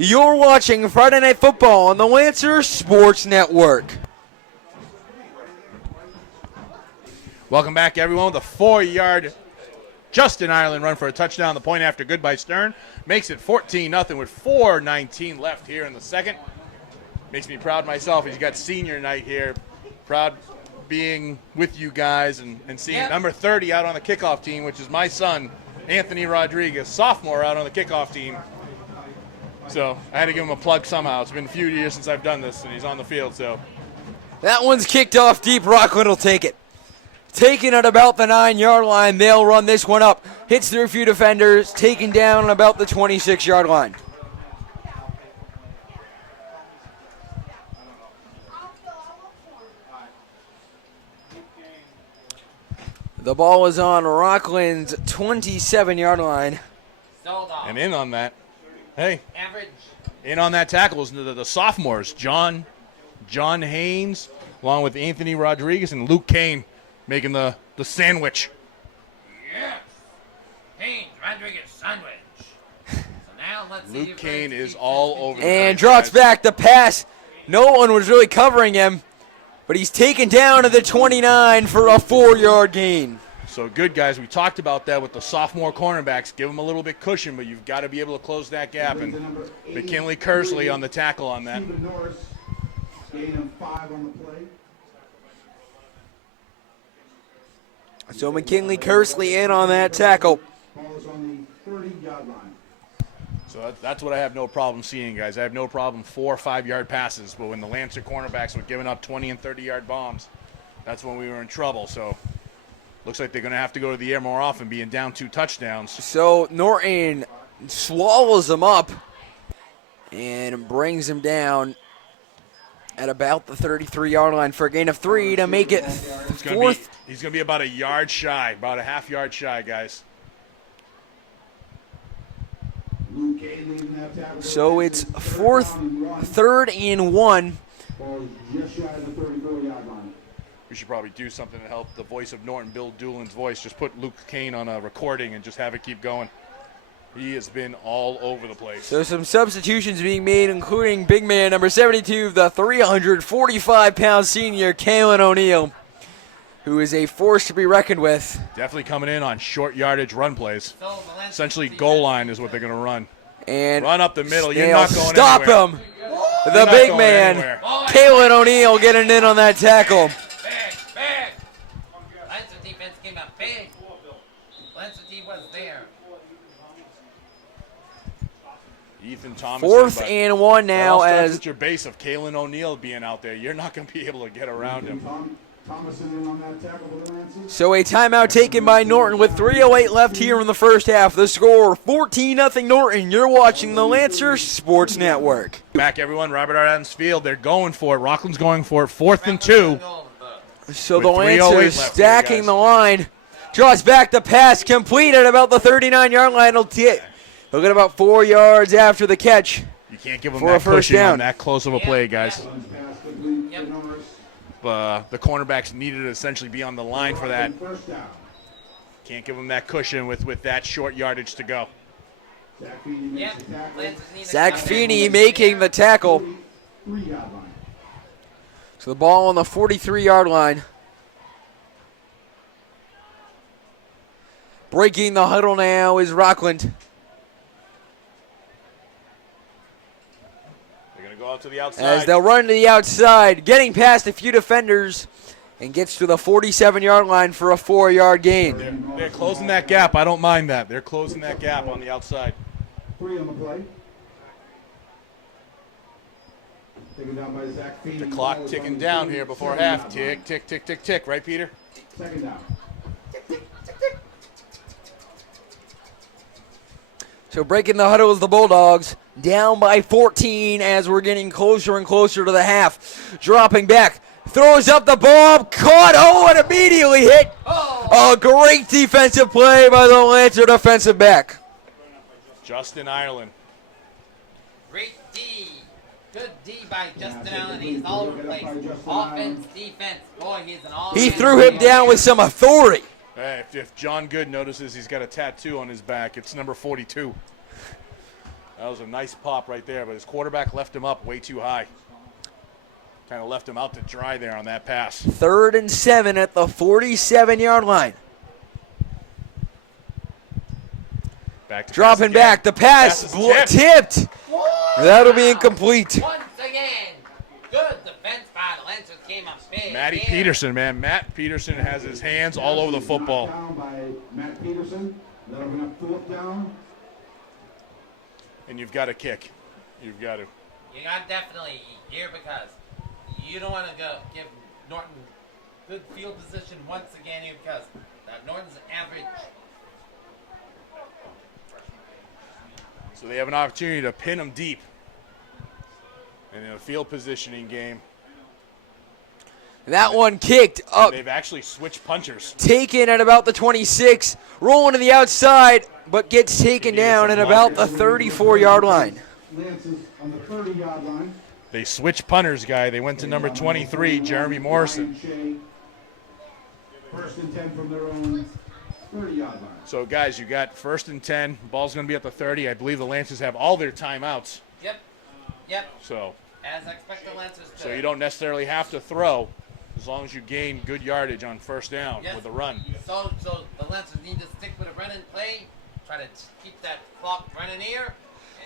You're watching Friday Night Football on the Lancer Sports Network. Welcome back, everyone. The 4-yard Justin Ireland run for a touchdown. The point after good by Stern makes it 14-0 with 4:19 left here in the second. Makes me proud myself. He's got senior night here. Proud being with you guys and seeing number 30 out on the kickoff team, which is my son, Anthony Rodriguez, sophomore out on the kickoff team. So I had to give him a plug somehow. It's been a few years since I've done this, and he's on the field. So That one's kicked off deep. Rockland will take it. Taking it about the 9-yard line. They'll run this one up. Hits through a few defenders. Taken down on about the 26-yard line. The ball is on Rockland's 27-yard line. and in on that. Hey, Average. in on that tackle is the sophomores, John Haynes, along with Anthony Rodriguez and Luke Kane, making the sandwich. Yes. Haynes, Rodriguez, sandwich. So now let's see Luke if Kane Lancers is keep all this over thing. the And place, drops guys. back the pass. No one was really covering him, but he's taken down to the 29 for a 4-yard gain. So good, guys. We talked about that with the sophomore cornerbacks. Give them a little bit cushion, but you've got to be able to close that gap. And McKinley Kersley on the tackle on that. Stephen Norris, gain of 5 on the play. So McKinley Kersley in on that tackle. Ball is on the 30-yard line. So that's what I have no problem seeing, guys. I have no problem 4 or 5-yard passes, but when the Lancer cornerbacks were giving up 20 and 30-yard bombs, that's when we were in trouble. So looks like they're going to have to go to the air more often, being down 2 touchdowns. So Norton swallows him up and brings him down at about the 33-yard line for a gain of 3 to make it He's going fourth. to be about a yard shy, about a half yard shy, guys. Luke Kane So it's third and 1. Ball is just shy of the 34-yard line. We should probably do something to help the voice of Norton, Bill Doolin's voice. Just put Luke Kane on a recording and just have it keep going. He has been all over the place. So some substitutions being made, including big man number 72, the 345-pound senior, Kalen O'Neill, who is a force to be reckoned with. Definitely coming in on short yardage run plays. So the Lancers Essentially, defense goal line is what they're going to run. And Run up the middle. You're they'll not going stop anywhere. him. You're The not big going man, anywhere. Kalen O'Neill, getting in on that tackle. big. Lancer defense came out big. Lancer D was there. Ethan Thomas. Fourth and 1 now as with your base of Kalen O'Neill being out there. You're not going to be able to get around him. Thomason in on that tackle for the Lancers. so a timeout taken by Norton with 3:08 left here in the first half. The score 14-0 Norton. You're watching the Lancer Sports Network. Back, everyone. Robert R. Adams Field. They're going for it. Rockland's going for it. 4th and 2. So With the 3:08 Lancers left stacking here, guys. the line. Draws back the pass, complete at about the 39-yard line. He'll get about 4 yards after the catch. You can't give them For a that first cushion down. on that close of a play, guys. Runs pass complete Yep. to Norris. The cornerbacks needed to essentially be on the line for that. First down. Can't give them that cushion with that short yardage to go. Zach Feeney makes Yep. the tackle. Lancers need to Zach come in. Feeney making the tackle. 3-yard line. So the ball on the 43-yard line. Breaking the huddle now is Rockland. They're going to go out to the outside. As they'll run to the outside, getting past a few defenders, and gets to the 47-yard line for a 4-yard gain. They're closing that gap. I don't mind that. They're closing that gap on the outside. 3 on the play. Taken down by Zach Feeney. The clock ticking down here before half. Tick, tick, tick, tick, tick. Right, Peter? Second down. So breaking the huddle is the Bulldogs, down by 14 as we're getting closer and closer to the half. Dropping back, throws up the ball, caught, and immediately hit. A great defensive play by the Lancer defensive back. Justin Ireland. Great D. Good D by Justin Allen. He's all over the place. Offense, defense. Boy, he's an all. He threw him down with some authority. Hey, if John Good notices he's got a tattoo on his back, it's number 42. That was a nice pop right there, but his quarterback left him up way too high. Kind of left him out to dry there on that pass. 3rd and 7 at the 47-yard line. Back to Dropping pass back, again. the pass Pass is tipped. That'll be incomplete. Once again, good defense by the Lancers came up big. Matty Yeah. Peterson, man. Matt Peterson has his hands all over the football. Knocked down by Matt Peterson. That'll bring up 4th down. And you've got to kick. You've got to. You got definitely here because you don't want to go give Norton good field position once again here because Norton's average. So they have an opportunity to pin them deep. And in a field positioning game, That one kicked up, they've actually switched punchers. taken at about the 26, rolling to the outside, but gets taken down at about the 34-yard line. Lances on the 30-yard line. They switched punters, guy. They went to number 23, Jeremy Morrison. First and 10 from their own 30-yard line. So, guys, you got 1st and 10. Ball's going to be at the 30. I believe the Lancers have all their timeouts. Yep. So As expected, Lancers. so you don't necessarily have to throw as long as you gain good yardage on 1st down Yes. with a run. So the Lancers need to stick with a running play. Try to keep that clock running here.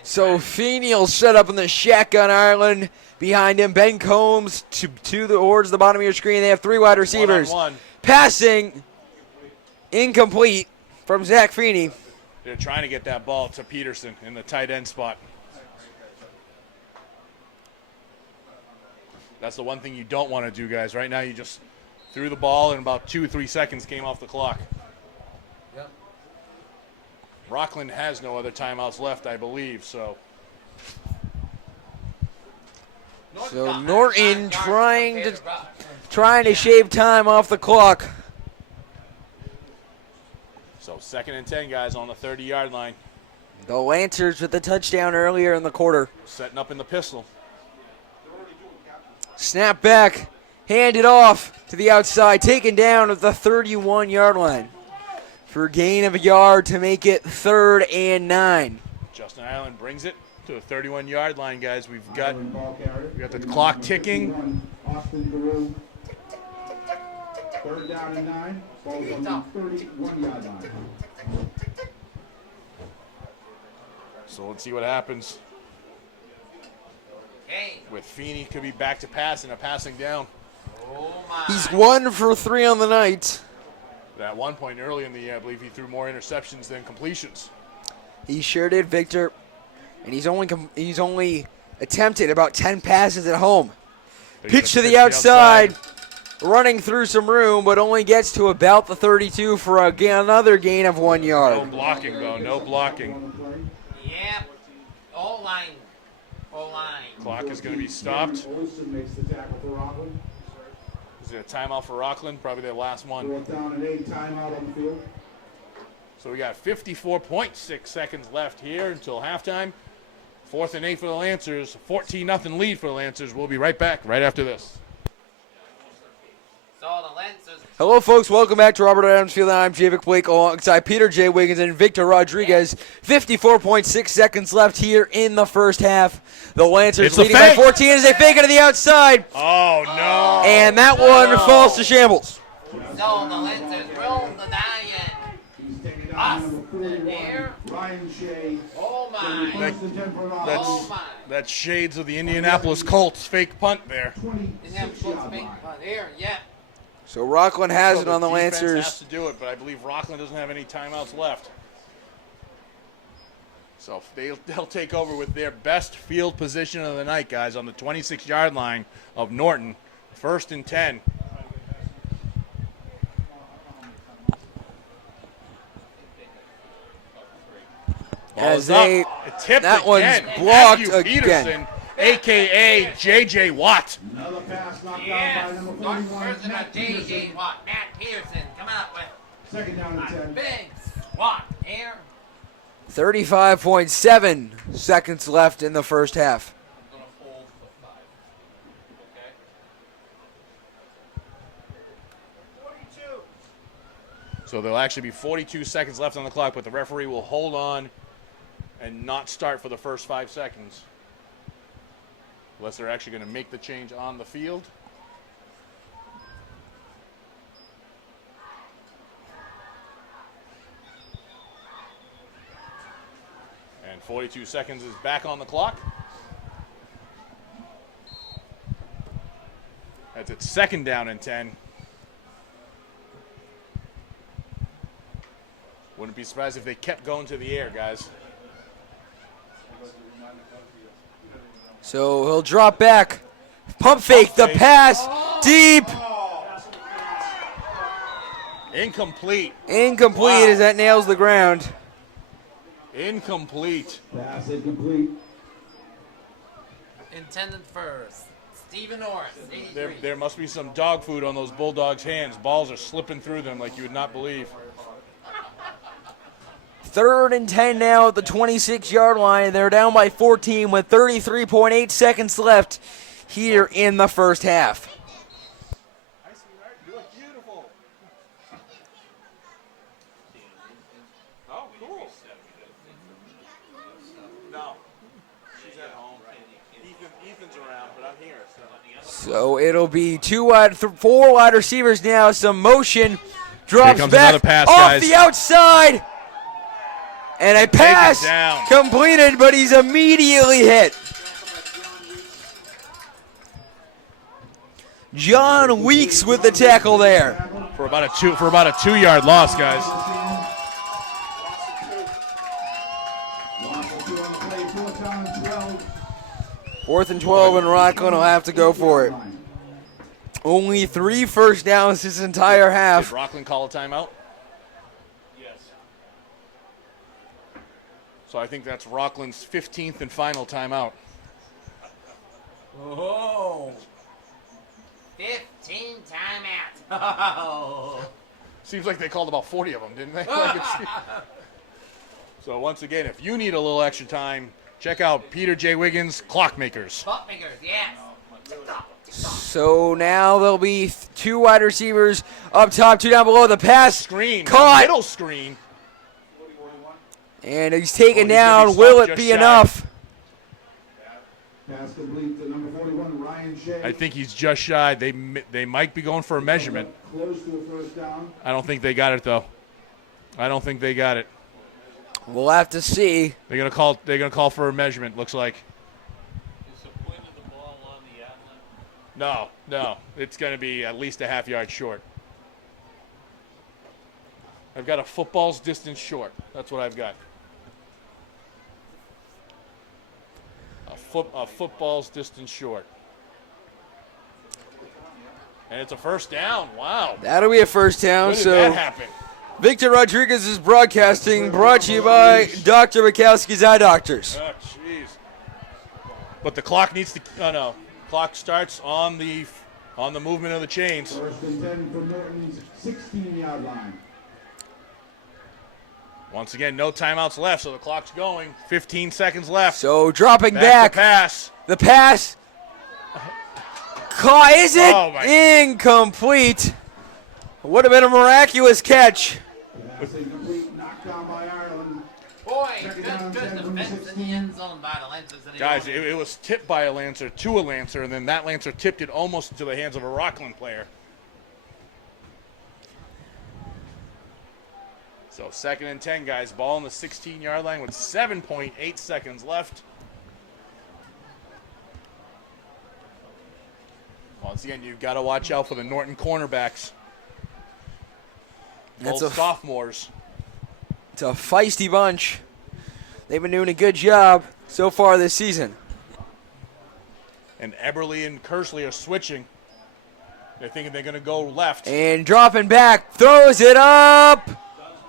So Feeney will set up in the shotgun island. Behind him, Ben Combs towards the bottom of your screen. They have 3 wide receivers. One-on-one. Passing incomplete from Zach Feeney. They're trying to get that ball to Peterson in the tight end spot. That's the one thing you don't want to do, guys. Right now you just threw the ball and about 2-3 seconds came off the clock. Yep. Rockland has no other timeouts left, I believe, so So Norton trying to shave time off the clock. So 2nd and 10, guys, on the 30-yard line. The Lancers with the touchdown earlier in the quarter. Setting up in the pistol. Snap back, hand it off to the outside, taken down at the 31-yard line for a gain of a yard to make it 3rd and 9. Justin Island brings it to the 31-yard line, guys. We've got the clock ticking. Austin Giroux. 3rd down and 9. Ball's on the 31-yard line. So let's see what happens. Hey. With Feeney, could be back to pass and a passing down. Oh my. He's 1 for 3 on the night. At one point early in the year, I believe he threw more interceptions than completions. He sure did, Victor. And he's only attempted about 10 passes at home. Pitch to the outside, running through some room, but only gets to about the 32 for another gain of 1 yard. No blocking, though. No blocking. Yep. O-line. O-line. Clock is going to be stopped. Olsen makes the tackle for Rockland. Is it a timeout for Rockland? Probably their last one. 4th down and 8, timeout on the field. So we got 54.6 seconds left here until halftime. 4th and 8 for the Lancers. 14-0 lead for the Lancers. We'll be right back right after this. So the Lancers. Hello, folks. Welcome back to Robert Adams Field. I'm Javic Blake alongside Peter J. Wiggins and Victor Rodriguez. 54.6 seconds left here in the first half. The Lancers leading by 14 as they fake it to the outside. Oh, no. And that one falls to shambles. So the Lancers roll the diamond. Austin there. Ryan Shea. Oh my. First and 10 for Rockland. Oh my. That's shades of the Indianapolis Colts fake punt there. 26-yard line. Here, yeah. So Rockland has it on the defense Lancers. has to do it, but I believe Rockland doesn't have any timeouts left. So they'll take over with their best field position of the night, guys, on the 26-yard line of Norton. 1st and 10. As Ball's they, up. It tipped that one's again. blocked Matthew Peterson, again. a.k.a. J.J. Watt. Another pass knocked down by Yes. number Norton 41, versus Matt J.J. Peterson. Watt. Matt Peterson coming up with 2nd down and a 10. big swat here. 35.7 seconds left in the first half. I'm going to hold the 5. Okay? 42. So there'll actually be 42 seconds left on the clock, but the referee will hold on and not start for the first 5 seconds. Unless they're actually going to make the change on the field. And 42 seconds is back on the clock. That's its 2nd down and 10. Wouldn't be surprised if they kept going to the air, guys. So he'll drop back. Pump fake, the fake. pass, deep, Incomplete. incomplete as that nails the ground. Incomplete. Pass incomplete. Intended for Stephen Norris, 83. There must be some dog food on those Bulldogs' hands. Balls are slipping through them like you would not believe. 3rd and 10 now at the 26-yard line. They're down by 14 with 33.8 seconds left here in the first half. You look beautiful. Oh, cool. No, she's at home. Ethan's around, but I'm here. So it'll be 4 wide receivers now. Some motion. Drops comes back another pass, off guys. the outside. And a pass down. completed, but he's immediately hit. John Weeks with the tackle there. For about a 2-yard loss, guys. Loss of 2 on the play. 4th down and 12. 4th and 12, and Rockland will have to go for it. Only 3 first downs this entire Did half. Rockland call a timeout? Yes. So I think that's Rockland's 15th and final timeout. Oh. 15 timeouts. Seems like they called about 40 of them, didn't they? Like So once again, if you need a little extra time, check out Peter J. Wiggins' Clockmakers. Clockmakers, yes. So now there'll be 2 wide receivers up top, 2 down below. The pass Screen, caught, middle screen. and he's taken he's down. gonna be Will stopped it just be shy. enough? Pass complete to number 41, Ryan Shea. I think he's just shy. They might be going for a measurement. Close to a first down. I don't think they got it though. I don't think they got it. We'll have to see. They're gonna call for a measurement. Looks like. Is the point of the ball on the outlet? No. It's gonna be at least a half yard short. I've got a football's distance short. That's what I've got. A football's distance short. And it's a first down. Wow. That'll be a first down. When did So that happen? Victor Rodriguez is broadcasting, brought to you by Dr. Mikowski's Eye Doctors. Oh, jeez. But the clock needs to. Oh no. Clock starts on the movement of the chains. First and 10 from Norton's 16-yard line. Once again, no timeouts left, so the clock's going. 15 seconds left. So dropping Back back. to pass. The pass. Caught. Is it? Oh, my. Incomplete. Would have been a miraculous catch. Pass incomplete, knocked down by Ireland. Boy, Second down, good 10 from defense in the 16. end zone by the Lancers. Guys, it was tipped by a Lancer to a Lancer, and then that Lancer tipped it almost into the hands of a Rockland player. So 2nd and 10, guys. Ball on the 16-yard line with 7.8 seconds left. Once again, you've got to watch out for the Norton cornerbacks. That's Both a- sophomores. It's a feisty bunch. They've been doing a good job so far this season. And Eberly and Kersley are switching. They're thinking they're going to go left. And dropping back, throws it up,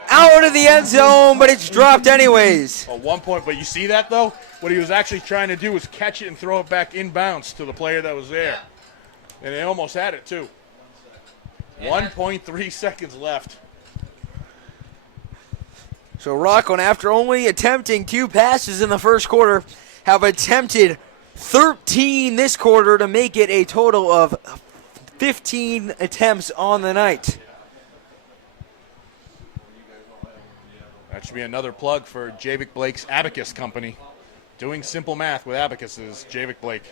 out of the end zone, but it's dropped anyways. At one point, but you see that, though? What he was actually trying to do was catch it and throw it back inbounds to the player that was there. And they almost had it, too. 1.3 seconds left. So Rockland, after only attempting 2 passes in the first quarter, have attempted 13 this quarter to make it a total of 15 attempts on the night. That should be another plug for Javik Blake's Abacus Company. Doing simple math with abacuses, Javik Blake.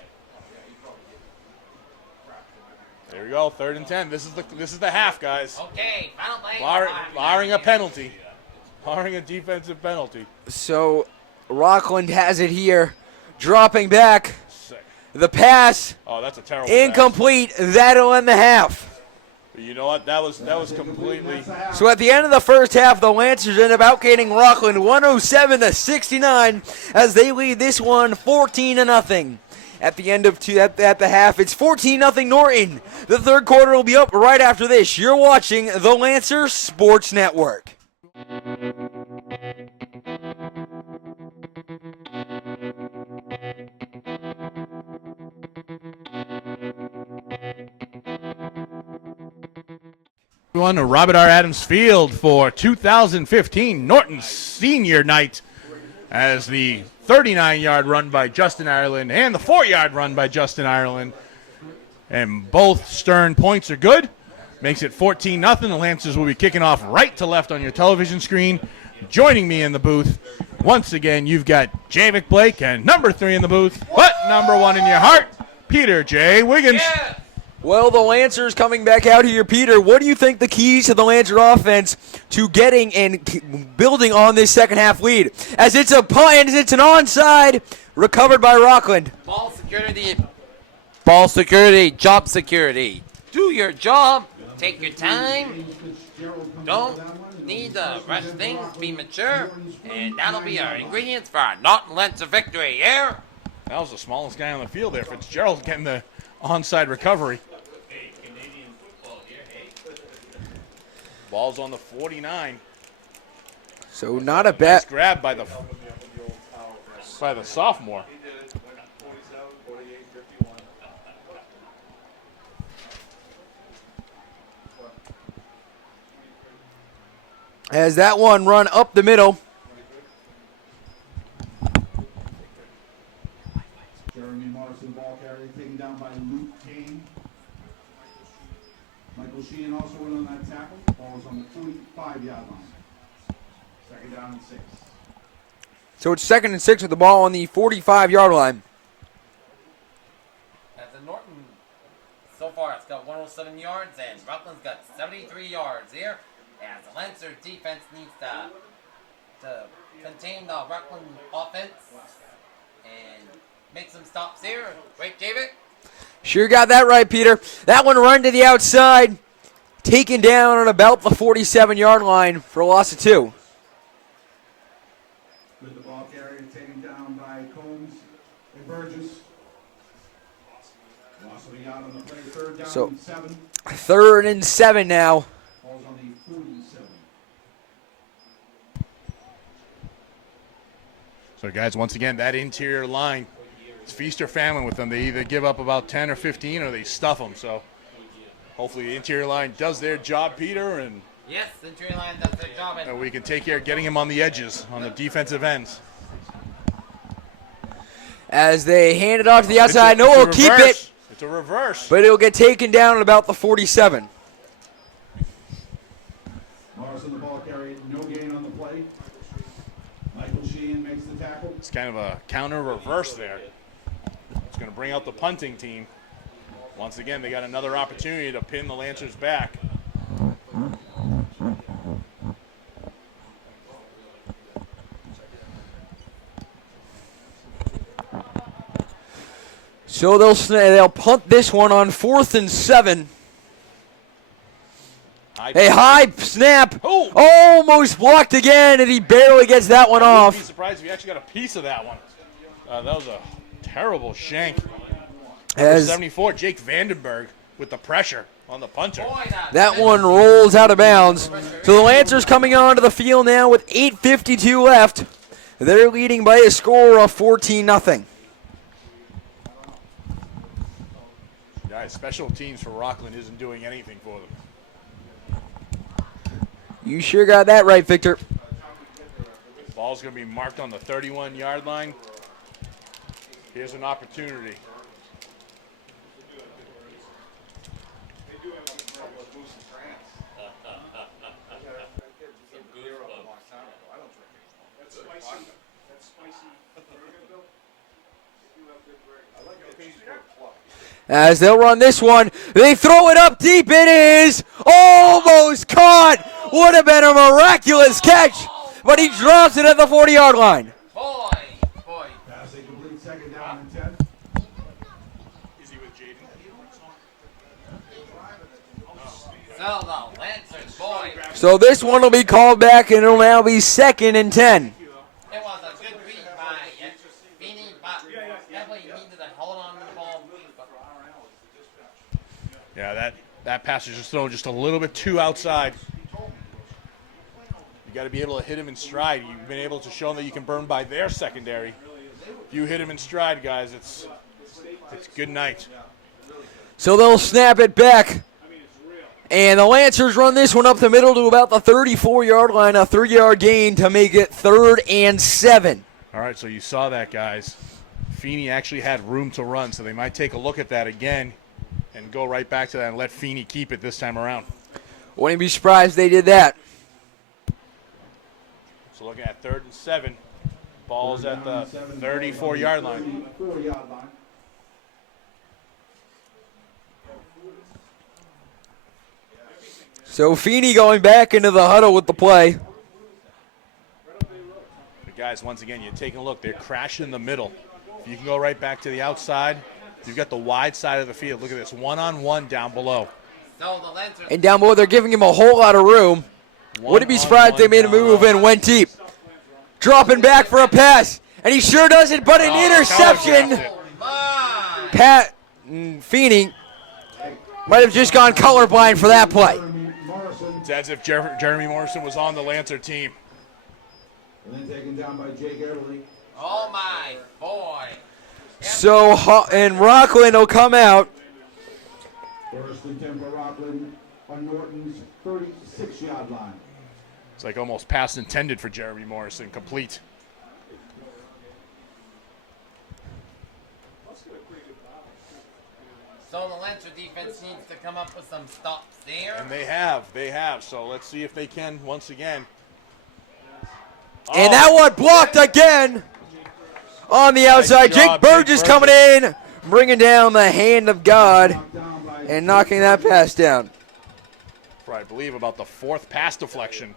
There we go, 3rd and 10. This is the half, guys. Okay, final play. Barring a penalty. Barring a defensive penalty. So Rockland has it here, dropping back. Sick. The pass, Oh, that's a terrible incomplete. That'll end the half. pass. You know what? That was completely. So at the end of the first half, the Lancers end up outgaining Rockland 107-69 as they lead this one 14-0. At the end of at the half, it's 14-0 Norton. The third quarter will be up right after this. You're watching the Lancer Sports Network. On to Robert R. Adams Field for 2015 Norton Senior Night as the 39-yard run by Justin Ireland and the 4-yard run by Justin Ireland. And both Stern points are good. Makes it 14-0. The Lancers will be kicking off right to left on your television screen. Joining me in the booth, once again, you've got Javik Blake and number 3 in the booth, but number 1 in your heart, Peter J. Wiggins. Yeah. Well, the Lancers coming back out here. Peter, what do you think the keys to the Lancer offense to getting and building on this second half lead? As it's a punt, and it's an onside, recovered by Rockland. Ball security, job security. Do your job. Take your time. Don't need to rush things. Be mature. And that'll be our ingredients for our Norton Lancer victory. Yeah? That was the smallest guy on the field there. Fitzgerald getting the onside recovery. Ball's on the 49. So not a Nice bad. grab by the sophomore. As that one run up the middle. Jeremy Morrison, ball carrier, taken down by Luke Kane. Michael Sheehan also went on that tackle. Ball is on the 45-yard line. Second down and 6. So it's 2nd and 6 with the ball on the 45-yard line. As the Norton, so far it's got 107 yards, and Rockland's got 73 yards here. As the Lancer defense needs to contain the Rockland offense and make some stops here. Right, David? Sure got that right, Peter. That one run to the outside, taken down at about the 47-yard line for a loss of 2. With the ball carrier taken down by Combs and Burgess. Loss of a yard on the play. Third down So- and 7. 3rd and 7 now. Ball's on the 47. So, guys, once again, that interior line, it's feast or famine with them. They either give up about 10 or 15 or they stuff them. So, hopefully the interior line does their job, Peter, and Yes, the interior line does their job. And we can take care of getting him on the edges, on the defensive ends. As they hand it off to the outside. No, It's a will keep reverse. it, It's a reverse. but it'll get taken down at about the 47. Morrison, the ball carrier, no gain on the play. Michael Sheehan makes the tackle. It's kind of a counter reverse there. It's going to bring out the punting team. Once again, they got another opportunity to pin the Lancers back. So they'll punt this one on 4th and 7. A high snap. Oh! Almost blocked again, and he barely gets that one I wouldn't be off. surprised if he actually got a piece of that one. That was a terrible shank. As 74, Jake Vandenberg with the pressure on the punter. boy, that one rolls out of bounds. So the Lancers coming onto the field now with 8:52 left. They're leading by a score of 14-0. Guys, special teams for Rockland isn't doing anything for them. You sure got that right, Victor. Ball's going to be marked on the 31-yard line. Here's an opportunity. As they'll run this one, they throw it up deep. It is almost caught. Would have been a miraculous catch, but he drops it at the 40-yard line. Boy. Pass incomplete, second down and 10. Is he with Jaden? So the Lancers, boy. So this one will be called back, and it'll now be 2nd and 10. It was a good read by Feeney, but definitely needed to hold on to the ball. Yeah, that pass is just thrown just a little bit too outside. You got to be able to hit him in stride. You've been able to show them that you can burn by their secondary. If you hit him in stride, guys, it's good night. So they'll snap it back. And the Lancers run this one up the middle to about the 34-yard line, a 3-yard gain to make it 3rd and 7. All right, so you saw that, guys. Feeney actually had room to run, so they might take a look at that again and go right back to that and let Feeney keep it this time around. Wouldn't be surprised they did that. So looking at 3rd and 7. Ball's at the 34-yard line. 34-yard line. So Feeney going back into the huddle with the play. But guys, once again, you're taking a look. They're crashing in the middle. If you can go right back to the outside, you've got the wide side of the field. Look at this, one-on-one down below. So the Lancers. And down below, they're giving him a whole lot of room. Wouldn't be surprised if they made a move and went deep. Dropping back for a pass. And he sure does it, but an interception. telegraphed it. My. Pat Feeney might have just gone colorblind for that play. Jeremy Morrison, It's as if Jeremy Morrison was on the Lancer team. and then taken down by Jake Everly. Oh my boy. So, and Rockland will come out. First and 10 for Rockland on Norton's 36-yard line. It's like almost pass intended for Jeremy Morrison, complete. So the Lancer defense needs to come up with some stops there. And they have. So let's see if they can once again. And that one blocked again on the outside. Nice job, Jake Burgess coming in, bringing down the hand of God and knocking that pass down. For I believe about the 4th pass deflection.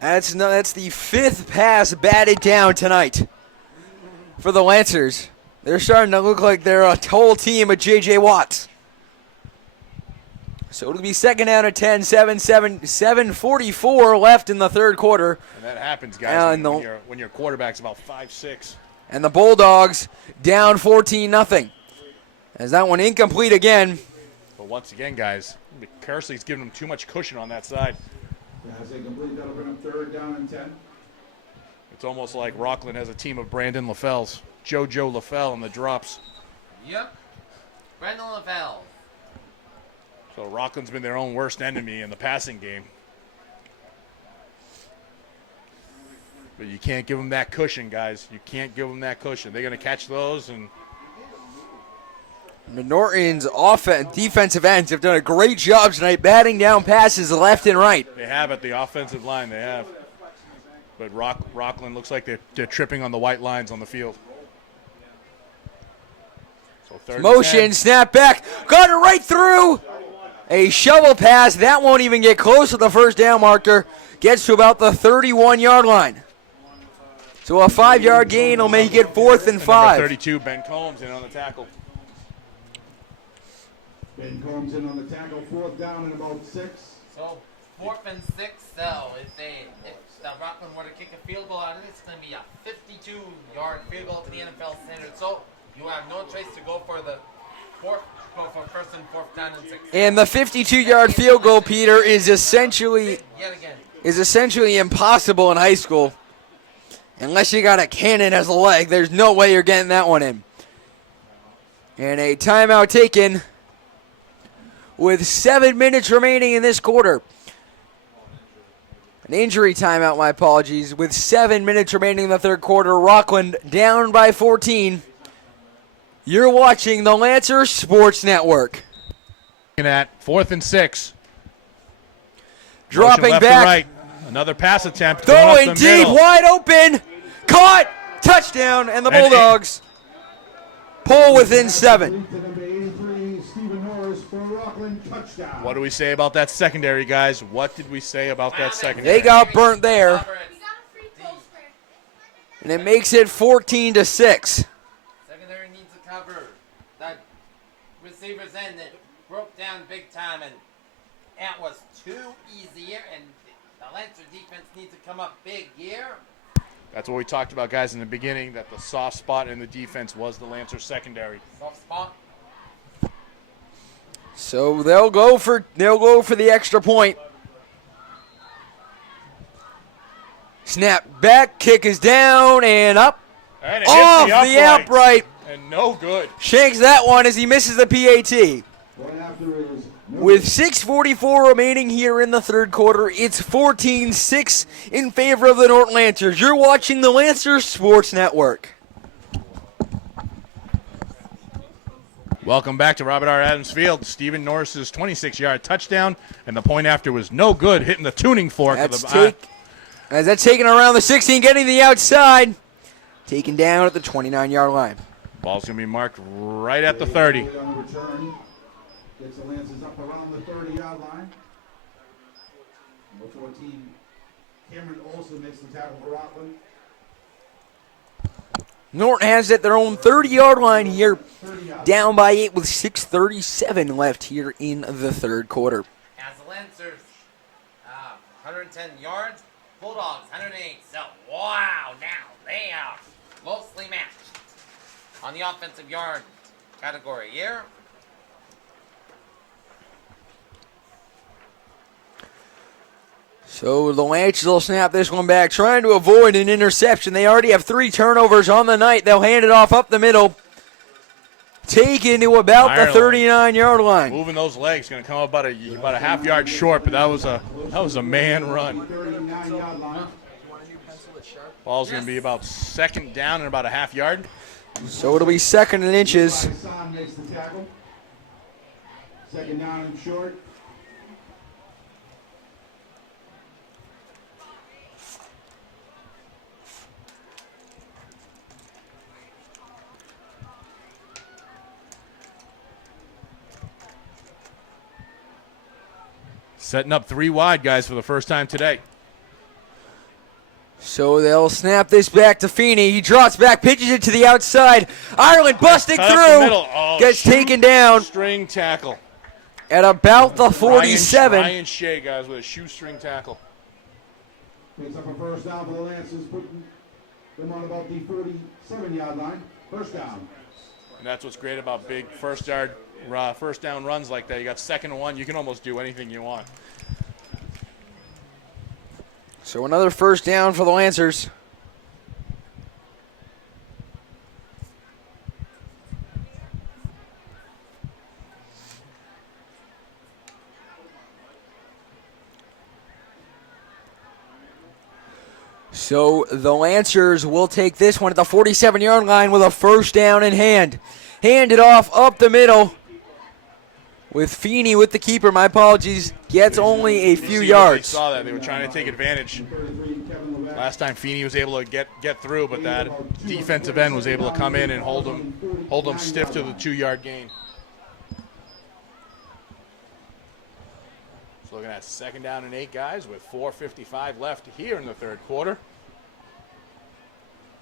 That's the 5th pass batted down tonight for the Lancers. They're starting to look like they're a whole team of J.J. Watts. So it'll be second down at 10, 7:44 left in the third quarter. And that happens, guys, when your quarterback's about 5'6". And the Bulldogs down 14-0. As that one incomplete again. But once again, guys, Kersley's giving them too much cushion on that side. As incomplete, that'll bring up third down and 10. It's almost like Rockland has a team of Brandon LaFells. JoJo LaFell in the drops. Yep. Brandon LaFell. So Rockland's been their own worst enemy in the passing game. But you can't give them that cushion, guys. You can't give them that cushion. They're going to catch those. And the Norton's defensive ends have done a great job tonight batting down passes left and right. they have at the offensive line. They have. But Rockland looks like they're tripping on the white lines on the field. So third and Motion, 10. snap back, got it right through. A shovel pass, that won't even get close to the first down marker. Gets to about the 31-yard line. So a 5-yard gain will make it 4th and 5. Number 32, Ben Combs, in on the tackle. Ben Combs in on the tackle, 4th down and about 6. So 4th and 6. So if the Rockland were to kick a field goal out of it, it's going to be a 52-yard field goal to the NFL standard. So you have no choice to go for the go for 1st and 4th down and 6. And the 52-yard field goal, Peter, is essentially impossible in high school. Unless you got a cannon as a leg, there's no way you're getting that one in. And a timeout taken with 7 minutes remaining in this quarter. An injury timeout, my apologies. With 7 minutes remaining in the third quarter, Rockland down by 14. You're watching the Lancer Sports Network. At 4th and 6. Dropping Motion left back. to right. Another pass attempt. Throwing up the deep, middle. wide open. Caught. Touchdown, and the Bulldogs pull within 7. To number 83, Stephen Norris for Rockland, touchdown. What do we say about that secondary, guys? What did we say about that secondary? They got burnt there. And it makes it 14-6. Secondary needs a cover. That receiver's end that broke down big time, and that was too easy here. And the Lancer defense needs to come up big here. That's what we talked about, guys, in the beginning, that the soft spot in the defense was the Lancer secondary. Soft spot. So they'll go for the extra point. Snap back, kick is down and up. And it Off hits the upright. And no good. Shanks that one as he misses the PAT. Right after is With 6:44 remaining here in the third quarter, it's 14-6 in favor of the Norton Lancers. You're watching the Lancer Sports Network. Welcome back to Robert R. Adams Field. Stephen Norris's 26-yard touchdown, and the point after was no good, hitting the tuning fork. As that's taken around the 16, getting the outside. Taken down at the 29-yard line. Ball's going to be marked right at the 30. on the return. Gets the Lancers up around the 30-yard line. Number 14, Cameron Olsen makes the tackle for Rockland. Norton has it at their own 30-yard line here. Down by 8 with 6:37 left here in the third quarter. As the Lancers, 110 yards. Bulldogs, 108. So, wow, now they are closely matched on the offensive yard category here. So the Lancers will snap this one back, trying to avoid an interception. They already have 3 turnovers on the night. They'll hand it off up the middle. Taken to about the 39-yard line. Moving those legs, going to come about a half yard short, but that was a man run. 39-yard line. Ball's going to be about second down and about a half yard. So it'll be second and inches. Son makes the tackle. Second down and short. Setting up 3 wide, guys, for the first time today. So they'll snap this back to Feeney. He drops back, pitches it to the outside. Ireland busting Cut up the through. middle. Oh, Gets taken down String tackle. at about the 47. Ryan Shea, guys, with a shoestring tackle. Picks up a first down for the Lancers, putting them on about the 47-yard line. First down. And that's what's great about big first down runs like that. You got 2nd and 1. You can almost do anything you want. So another first down for the Lancers. So the Lancers will take this one at the 47-yard line with a first down in hand. Hand it off up the middle with Feeney with the keeper. My apologies. Gets only a few yards. They saw that. They were trying to take advantage. Last time Feeney was able to get through, but that defensive end was able to come in and hold them stiff to the 2-yard gain. So looking at second down and 8, guys, with 4:55 left here in the third quarter.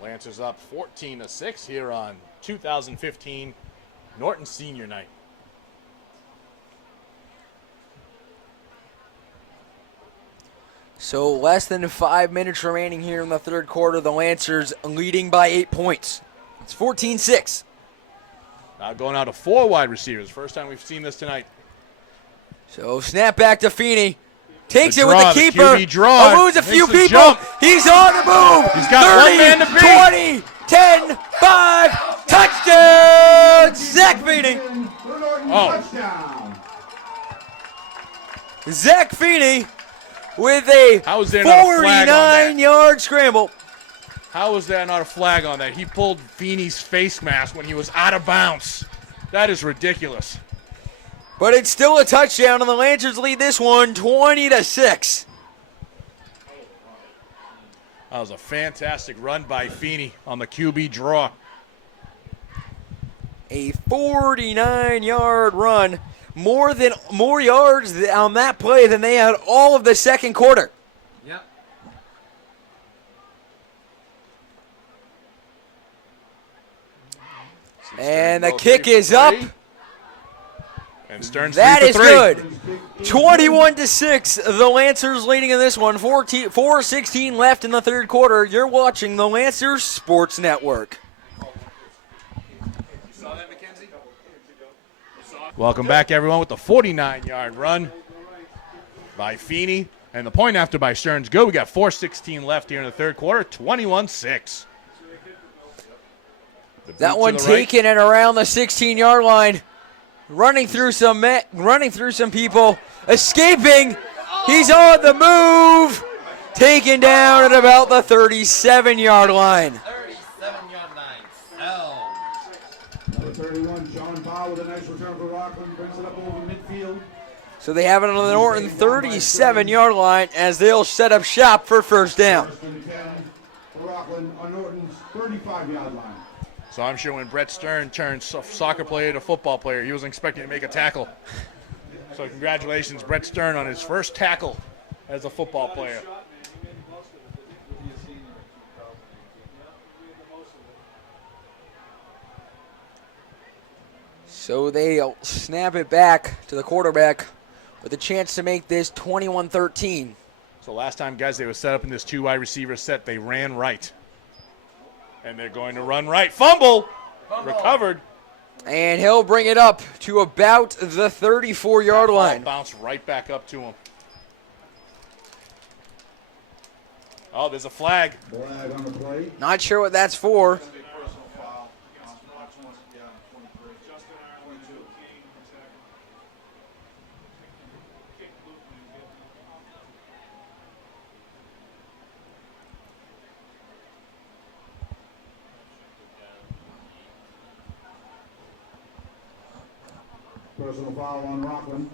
Lancers up 14-6 here on 2015 Norton Senior Night. So less than 5 minutes remaining here in the third quarter. The Lancers leading by 8 points. It's 14-6. Now going out to 4 wide receivers. First time we've seen this tonight. So snap back to Feeney. Takes The it with draw, the the keeper. QB draw. Moves a few Makes the people. jump. He's on the move. He's got 30, one man to beat. 20, 10, 5. Touchdown, Zach Feeney. Touchdown. Zach Feeney with a How is there not a flag on that? 49-yard scramble. How is that not a flag on that? He pulled Feeney's face mask when he was out of bounds. That is ridiculous. But it's still a touchdown, and the Lancers lead this one 20-6. That was a fantastic run by Feeney on the QB draw. A 49-yard run. More yards on that play than they had all of the second quarter. Yep. And the kick is up. And Stern's That 3 is for 3. good. 21-6. The Lancers leading in this one. 4:16 left in the third quarter. You're watching the Lancers Sports Network. Welcome back, everyone, with the 49-yard run by Feeney. And the point after by Stearns good. We got 4:16 left here in the third quarter. 21-6. That one taken at around the 16-yard line. Running through some people. Escaping. He's on the move. Taken down at about the 37-yard line. 37-yard line. So. Number 31, John Ball with a nice return for Rockland. Brings it up over midfield. So they have it on the Norton 37-yard line as they'll set up shop for first down. First and 10 for Rockland on Norton's 35-yard line. So I'm sure when Brett Stern turned soccer player to football player, he wasn't expecting to make a tackle. So congratulations, Brett Stern, on his first tackle as a football player. So they'll snap it back to the quarterback with a chance to make this 21-13. So last time, guys, they were set up in this 2 wide receiver set. They ran right. And they're going to run right. Fumble. Recovered. And he'll bring it up to about the 34-yard line. Bounce right back up to him. Oh, there's a flag. Flag on the play. Not sure what that's for. Personal foul on Rockland.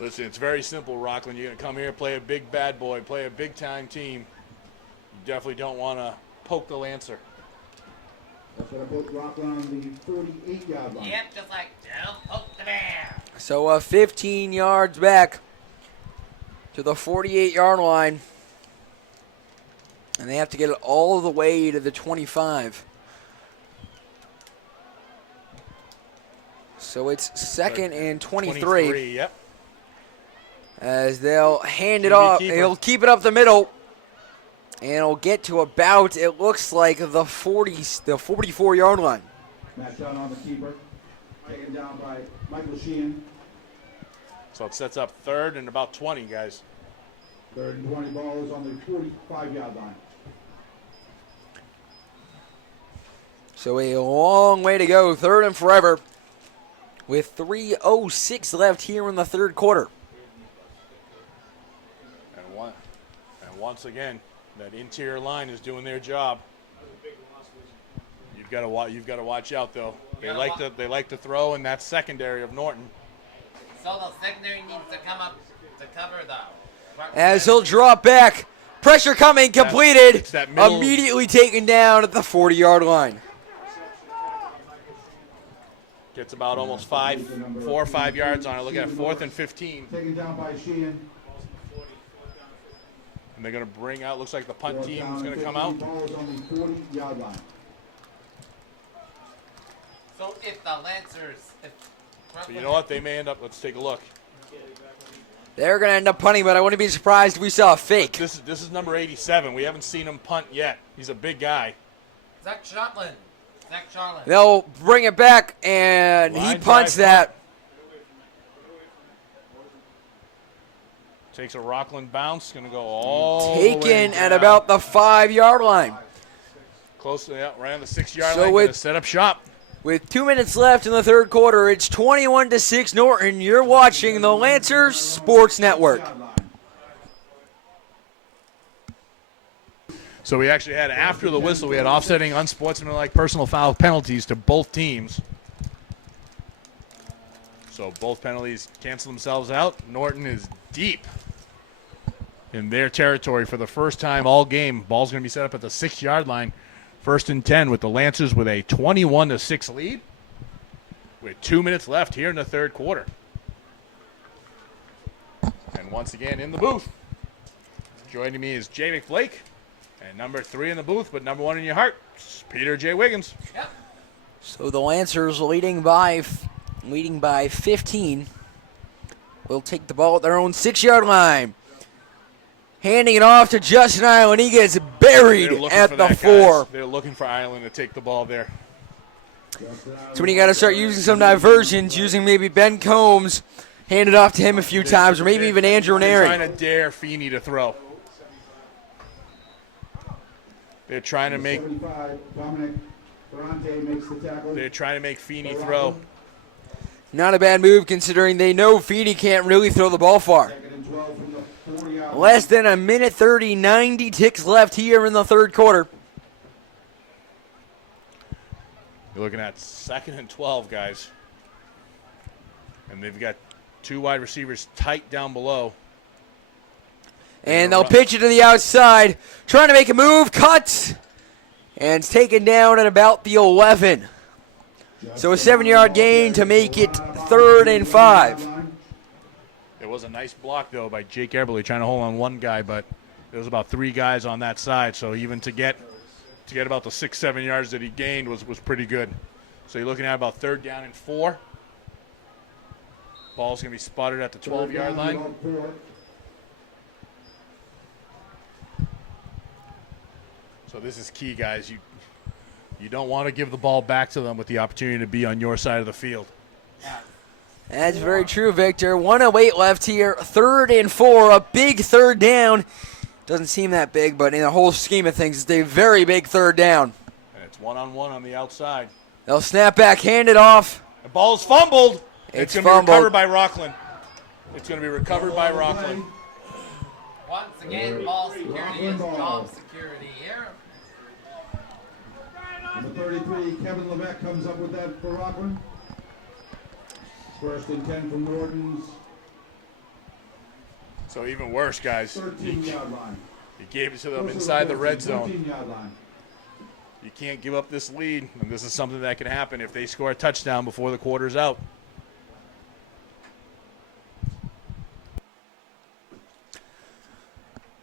Listen, it's very simple, Rockland. You're going to come here, play a big bad boy, play a big-time team. You definitely don't want to poke the Lancer. That's going to put Rockland on the 48-yard line. Yep, just like don't poke the bear. So 15 yards back to the 48-yard line. And they have to get it all the way to the 25. So it's 2nd and 23. Yep. As they'll hand it QB off. keeper. He'll keep it up the middle. And it'll get to about, it looks like, the 44-yard line. Matt Dunn on the keeper. Taken down by Michael Sheehan. So it sets up 3rd and about 20, guys. 3rd and 20, ball is on the 45-yard line. So a long way to go, 3rd and forever, with 3:06 left here in the 3rd quarter. And once again, that interior line is doing their job. You've got to watch out though. They like to throw in that secondary of Norton. So the secondary needs to come up to cover the. As he'll drop back, pressure coming, completed, It's that middle- immediately taken down at the 40-yard line. Gets about almost 4 or 5 yards on it. Look at it, 4th and 15. Taken down by Sheehan. And they're going to bring out, looks like the punt team is going to come out. Ball is on the 40-yard line. So if the Lancers, So you know what? They may end up, let's take a look. They're going to end up punting, but I wouldn't be surprised if we saw a fake. This is number 87. We haven't seen him punt yet. He's a big guy. Zach Shotland. They'll bring it back, and he Line punts drive that. Takes a Rockland bounce. Going to go all the way Taken at down. about the 5-yard line. Close to, yeah, right on the 6-yard So line. with- Gonna set up shop. With 2 minutes left in the 3rd quarter, it's 21-6 Norton. You're watching the Lancers Sports Network. So we actually had, after the whistle, we had offsetting unsportsmanlike personal foul penalties to both teams. So both penalties cancel themselves out. Norton is deep in their territory for the first time all game. Ball's going to be set up at the 6-yard line. 1st and 10 with the Lancers with a 21-6 lead with 2 minutes left here in the 3rd quarter. And once again in the booth, joining me is Javik Blake. And number 3 in the booth, but number 1 in your heart, Peter J. Wiggins. Yep. So the Lancers leading by 15. Will take the ball at their own 6-yard line. Handing it off to Justin Island. He gets buried They're looking at for the that, 4. guys. They're looking for Island to take the ball there. So when you got to start using some diversions, using maybe Ben Combs, hand it off to him a few times, or maybe even Andrew They're Neri. trying to dare Feeney to throw. They're trying to make 75, Dominic Ferrante makes the tackle. they're trying to make Feeney throw. Not a bad move considering they know Feeney can't really throw the ball far. 2nd and 12 from the 40-yard line. Less than a minute 30, 90 ticks left here in the 3rd quarter. You're looking at 2nd and 12, guys. And they've got 2 wide receivers tight down below. And they'll pitch it to the outside. Trying to make a move. Cut. And it's taken down at about the 11. So a 7-yard gain to make it 3rd and 5. There was a nice block, though, by Jake Eberle trying to hold on one guy, but there was about 3 guys on that side. So even to get about the 6-7 yards that he gained was pretty good. So you're looking at about 3rd down and 4. Ball's going to be spotted at the 12-yard line. So this is key, guys. You don't want to give the ball back to them with the opportunity to be on your side of the field. That's very true, Victor. 1:08 left here. 3rd and 4. A big 3rd down. Doesn't seem that big, but in the whole scheme of things, it's a very big 3rd down. And it's one-on-one on the outside. They'll snap back, hand it off. The ball's fumbled. It's going to be fumbled. recovered by Rockland. It's going to be recovered by Rockland. Once again, ball security is job security here. Number 33, Kevin Levesque comes up with that for Rockland. First and 10 from Norton's So even worse, guys. 13-yard line. You gave it to them inside the red zone. 13-yard line. You can't give up this lead, and this is something that can happen if they score a touchdown before the quarter's out.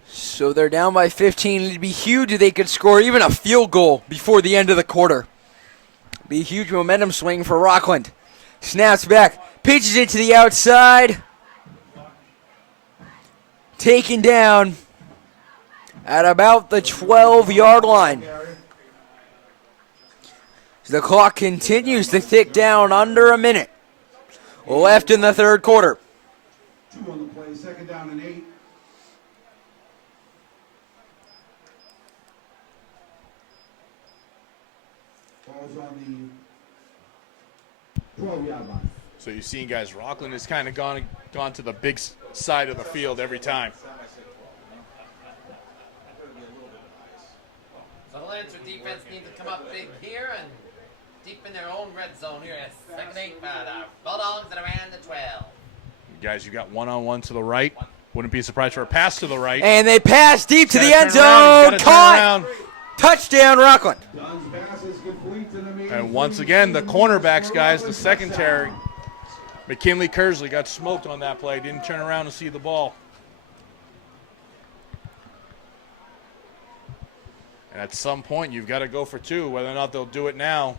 So they're down by 15. It'd be huge if they could score even a field goal before the end of the quarter. Be a huge momentum swing for Rockland. Snaps back, pitches it to the outside. Taken down at about the 12-yard line. The clock continues to tick down, under a minute left in the third quarter. 2 on the play, second down and 8. Ball's on the 12-yard line. So you've seen, guys, Rockland has kind of gone to the big side of the field every time. So the Lancer defense needs to come up big here and deep in their own red zone here. Second 8 by the Bulldogs that are around the 12. Guys, you got one-on-one to the right. Wouldn't be surprised for a pass to the right. And they pass deep to the Gotta end turn around, zone. he's gotta turn Caught. around. Touchdown, Rockland. Dunn's pass is complete to the And once again, the cornerbacks, guys, the secondary. McKinley Kersley got smoked on that play. Didn't turn around to see the ball. And at some point, you've got to go for 2. Whether or not they'll do it now.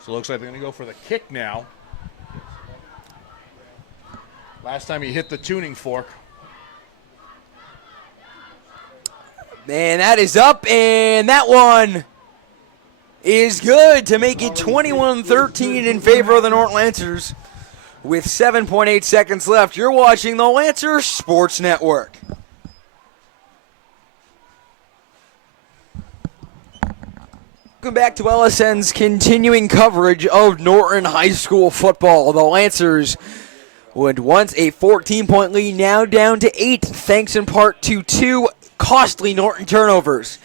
So it looks like they're going to go for the kick now. Last time he hit the tuning fork. Man, that is up, and that one is good to make it 21-13 in favor of the Norton Lancers with 7.8 seconds left. You're watching the Lancer Sports Network. Welcome back to LSN's continuing coverage of Norton High School football. The Lancers would once a 14-point lead, now down to 8, thanks in part to 2 costly Norton turnovers.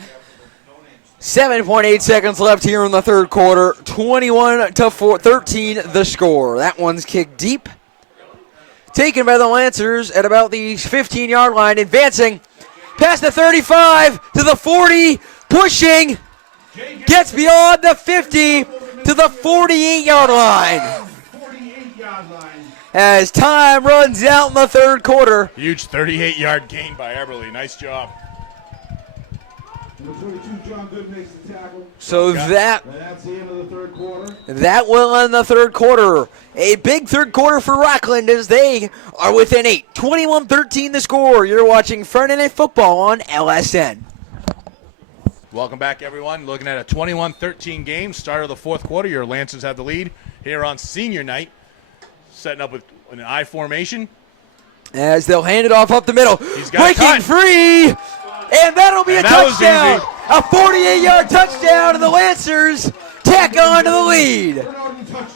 7.8 seconds left here in the third quarter. 21-13 the score. That one's kicked deep. Taken by the Lancers at about the 15-yard line. Advancing past the 35 to the 40. Pushing. Gets beyond the 50 to the 48-yard line. 48-yard line. As time runs out in the third quarter. Huge 38-yard gain by Eberly. Nice job. Number 22, John Good makes the tackle. So That's the end of the third quarter. that will end the third quarter. A big third quarter for Rockland as they are within 8. 21-13 the score. You're watching Friday Night Football on LSN. Welcome back, everyone. Looking at a 21-13 game. Start of the fourth quarter. Your Lancers have the lead here on senior night. Setting up with an I formation. As they'll hand it off up the middle. He's got it Breaking cut. free. And that'll be And a that was touchdown. easy. A 48-yard touchdown, and the Lancers tack on to the lead.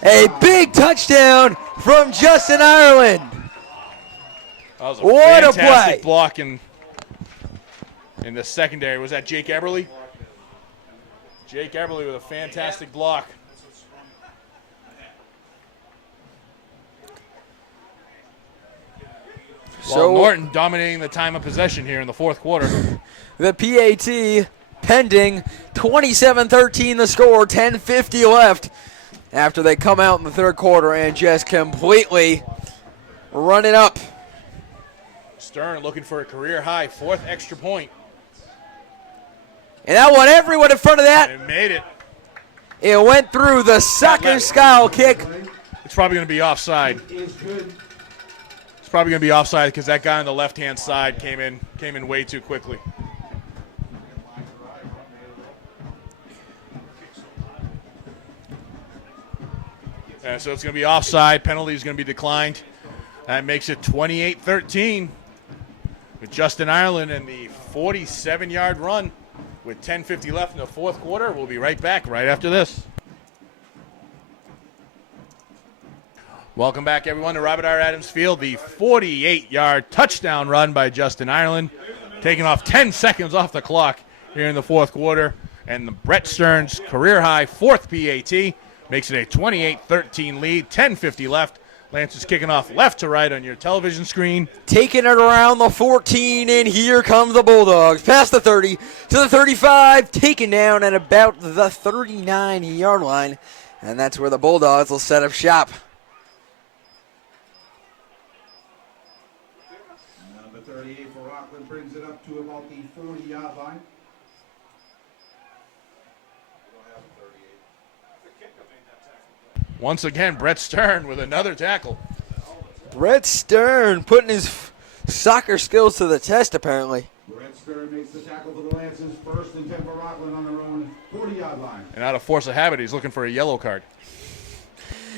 A big touchdown from Justin Ireland. That was a What a fantastic play. block in the secondary. Was that Jake Eberly? Jake Eberly with a fantastic block. So While Norton dominating the time of possession here in the fourth quarter. the PAT pending. 27-13 the score. 10:50 left after they come out in the third quarter and just completely run it up. Stern looking for a career high, 4th extra point. And that one, everyone in front of that. They made it. It went through the soccer style kick. It's probably going to be offside. It's probably going to be offside because that guy on the left-hand side came in way too quickly. So it's going to be offside. Penalty is going to be declined. That makes it 28-13 with Justin Ireland and the 47-yard run with 10:50 left in the fourth quarter. We'll be right back right after this. Welcome back, everyone, to Robert R. Adams Field. The 48-yard touchdown run by Justin Ireland, taking off 10 seconds off the clock here in the fourth quarter. And the Brett Stearns career-high fourth PAT makes it a 28-13 lead, 10:50 left. Lancers kicking off left to right on your television screen. Taking it around the 14, and here comes the Bulldogs. Past the 30 to the 35, taken down at about the 39-yard line. And that's where the Bulldogs will set up shop. Number 38 for Rockland brings it up to about the 40-yard line. Once again, Brett Stern with another tackle. Brett Stern putting his soccer skills to the test, apparently. Brett Stern makes the tackle for the Lancers. 1st and 10 for Rockland on their own 40-yard line. And out of force of habit, he's looking for a yellow card.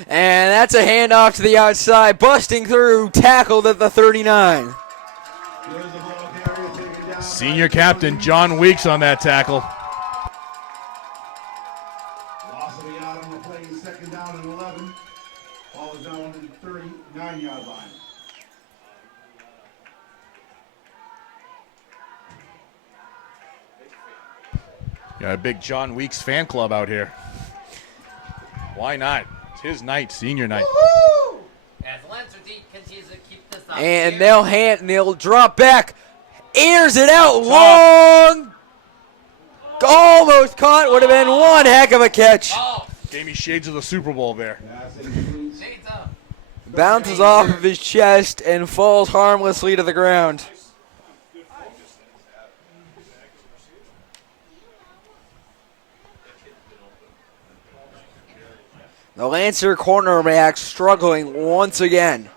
And that's a handoff to the outside, busting through, tackled at the 39. Here's the ball carrier taken down. Senior captain John Weeks on that tackle. Loss of a yard on the play, 2nd down and 11. Ball is down on the 39-yard line. Got a big John Weeks fan club out here. Why not? It's his night, senior night. As Lancer D continues to keep this up. And they'll drop back, airs it out long. Almost caught, would have been one heck of a catch. Oh, Gave me shades of the Super Bowl there. shades up. Bounces off of his chest and falls harmlessly to the ground. The Lancer cornerback struggling once again.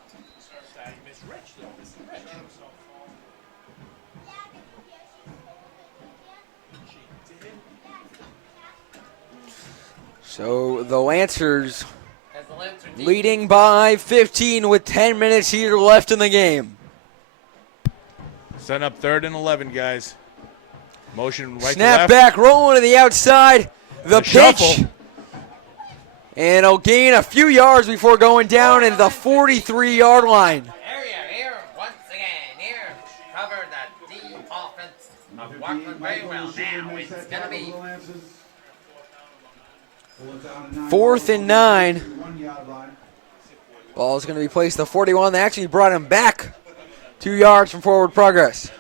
So the Lancers As the Lancer D leading by 15 with 10 minutes here left in the game. Setting up 3rd and 11, guys. Motion right Snap to left. back, rolling to the outside. The pitch. shuffle. And he'll gain a few yards before going down at the 43-yard line. Here, once again, here. Cover the D offense of Rockland very well. Now it's going to be 4th and 9. Ball is going to be placed at the 41. They actually brought him back 2 yards from forward progress.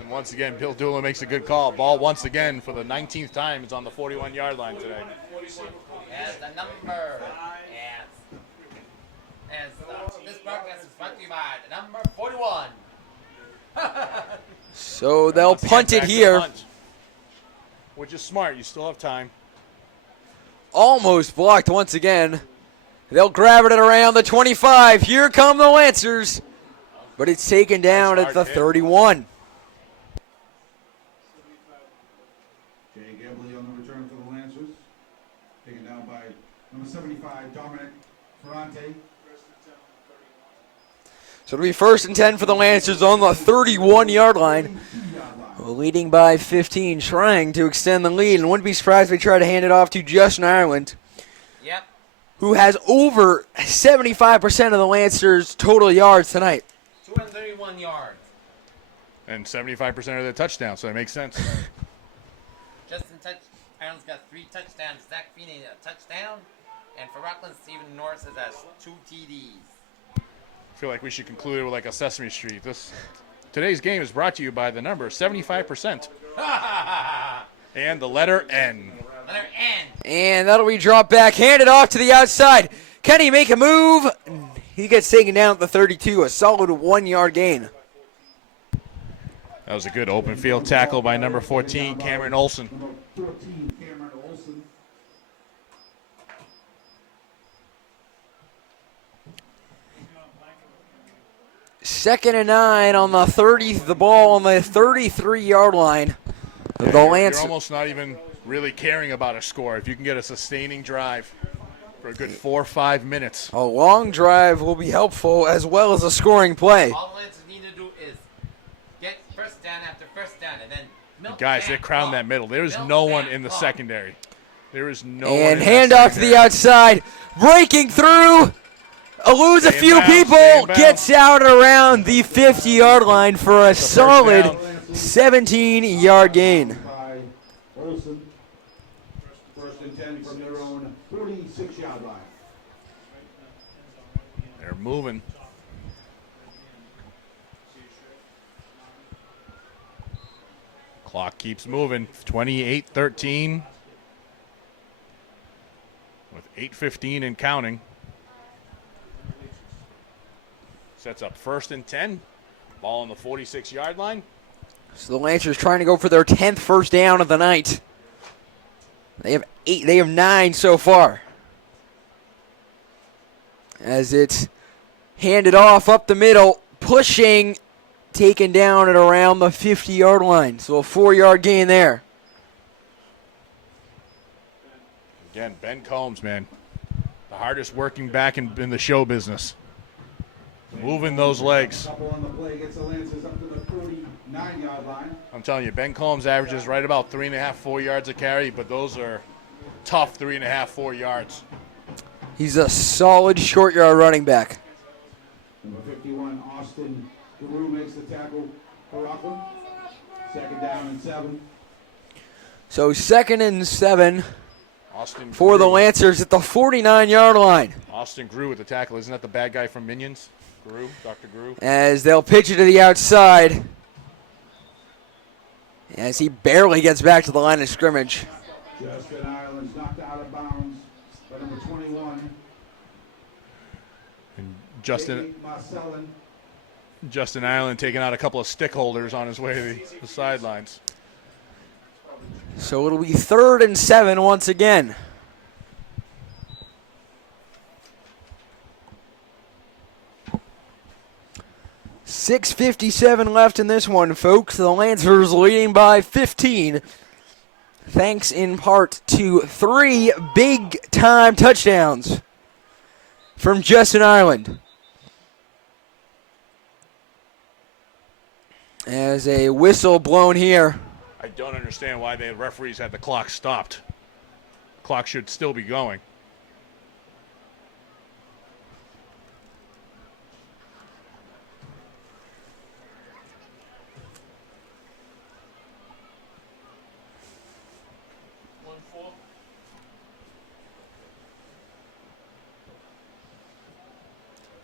And once again, Bill Doolin makes a good call. Ball once again for the 19th time is on the 41-yard line today. as the number. This broadcast is brought to you by the number 41. So they'll Once again, punt it back to here. punt, which is smart. You still have time. Almost blocked once again. They'll grab it at around the 25. Here come the Lancers. But it's taken down Nice at the hard hit. 31. Jay Gebley on the return for the Lancers. Taken down by number 75, Dominic Ferrante. So it'll be 1st and 10 for the Lancers on the 31-yard line. Leading by 15, trying to extend the lead. And wouldn't be surprised if they try to hand it off to Justin Ireland, Yep. who has over 75% of the Lancers' total yards tonight. 231 yards. And 75% of the touchdowns, so it makes sense. Justin Ireland's got 3 touchdowns. Zach Feeney a touchdown. And for Rockland, Stephen Norris has 2 TDs. I feel like we should conclude with like a Sesame Street. Today's game is brought to you by the number 75% and the letter N. Letter N. And that'll be dropped back, handed off to the outside. Can he make a move? He gets taken down at the 32, a solid 1-yard gain. That was a good open field tackle by number 14, Cameron Olson. Number 14, Cameron Olson. Second and 9 on the 30, the ball on the 33-yard line. The You're Lancers. almost not even really caring about a score if you can get a sustaining drive for a good 4 or 5 minutes. A long drive will be helpful as well as a scoring play. All the Lancers need to do is get first down after first down and then milk Guys, that they crowned clock. that middle. There is Milk no one that in the clock. secondary. There is no one And in handoff that to the secondary. outside. Breaking through. Eludes a Stay in few bounds, stay people, in bounds. gets out around the 50-yard line for a solid down. 17-yard gain. By Olsen. First and 10 from their own 46-yard line. They're moving. Clock keeps moving. 28-13. With 8:15 and counting. Sets up first and 10. Ball on the 46-yard line. So the Lancers trying to go for their 10th first down of the night. They have 8. They have 9 so far. As it's handed off up the middle, pushing, taken down at around the 50-yard line. So a 4-yard gain there. Again, Ben Combs, man. The hardest working back in the show business. Moving those legs. Couple on the play gets the Lancers up to the 49-yard line. I'm telling you, Ben Combs averages right about 3.5, 4 yards a carry, but those are tough 3.5, 4 yards. He's a solid short-yard running back. Number 51, Austin Guru makes the tackle for Rockland. Second down and 7. So 2nd and 7 Austin for the Grew. Lancers at the 49-yard line. Austin Grew with the tackle. Isn't that the bad guy from Minions? Grew, Dr. Grew. As they'll pitch it to the outside. As he barely gets back to the line of scrimmage. Justin Ireland's knocked out of bounds by number 21. And Justin Jake Marcellin. Justin Ireland taking out a couple of stick holders on his way to the sidelines. So it'll be 3rd and 7 once again. .6:57 left in this one, folks. The Lancers leading by 15. Thanks in part to 3 big-time touchdowns from Justin Ireland. As a whistle blown here. I don't understand why the referees had the clock stopped. The clock should still be going.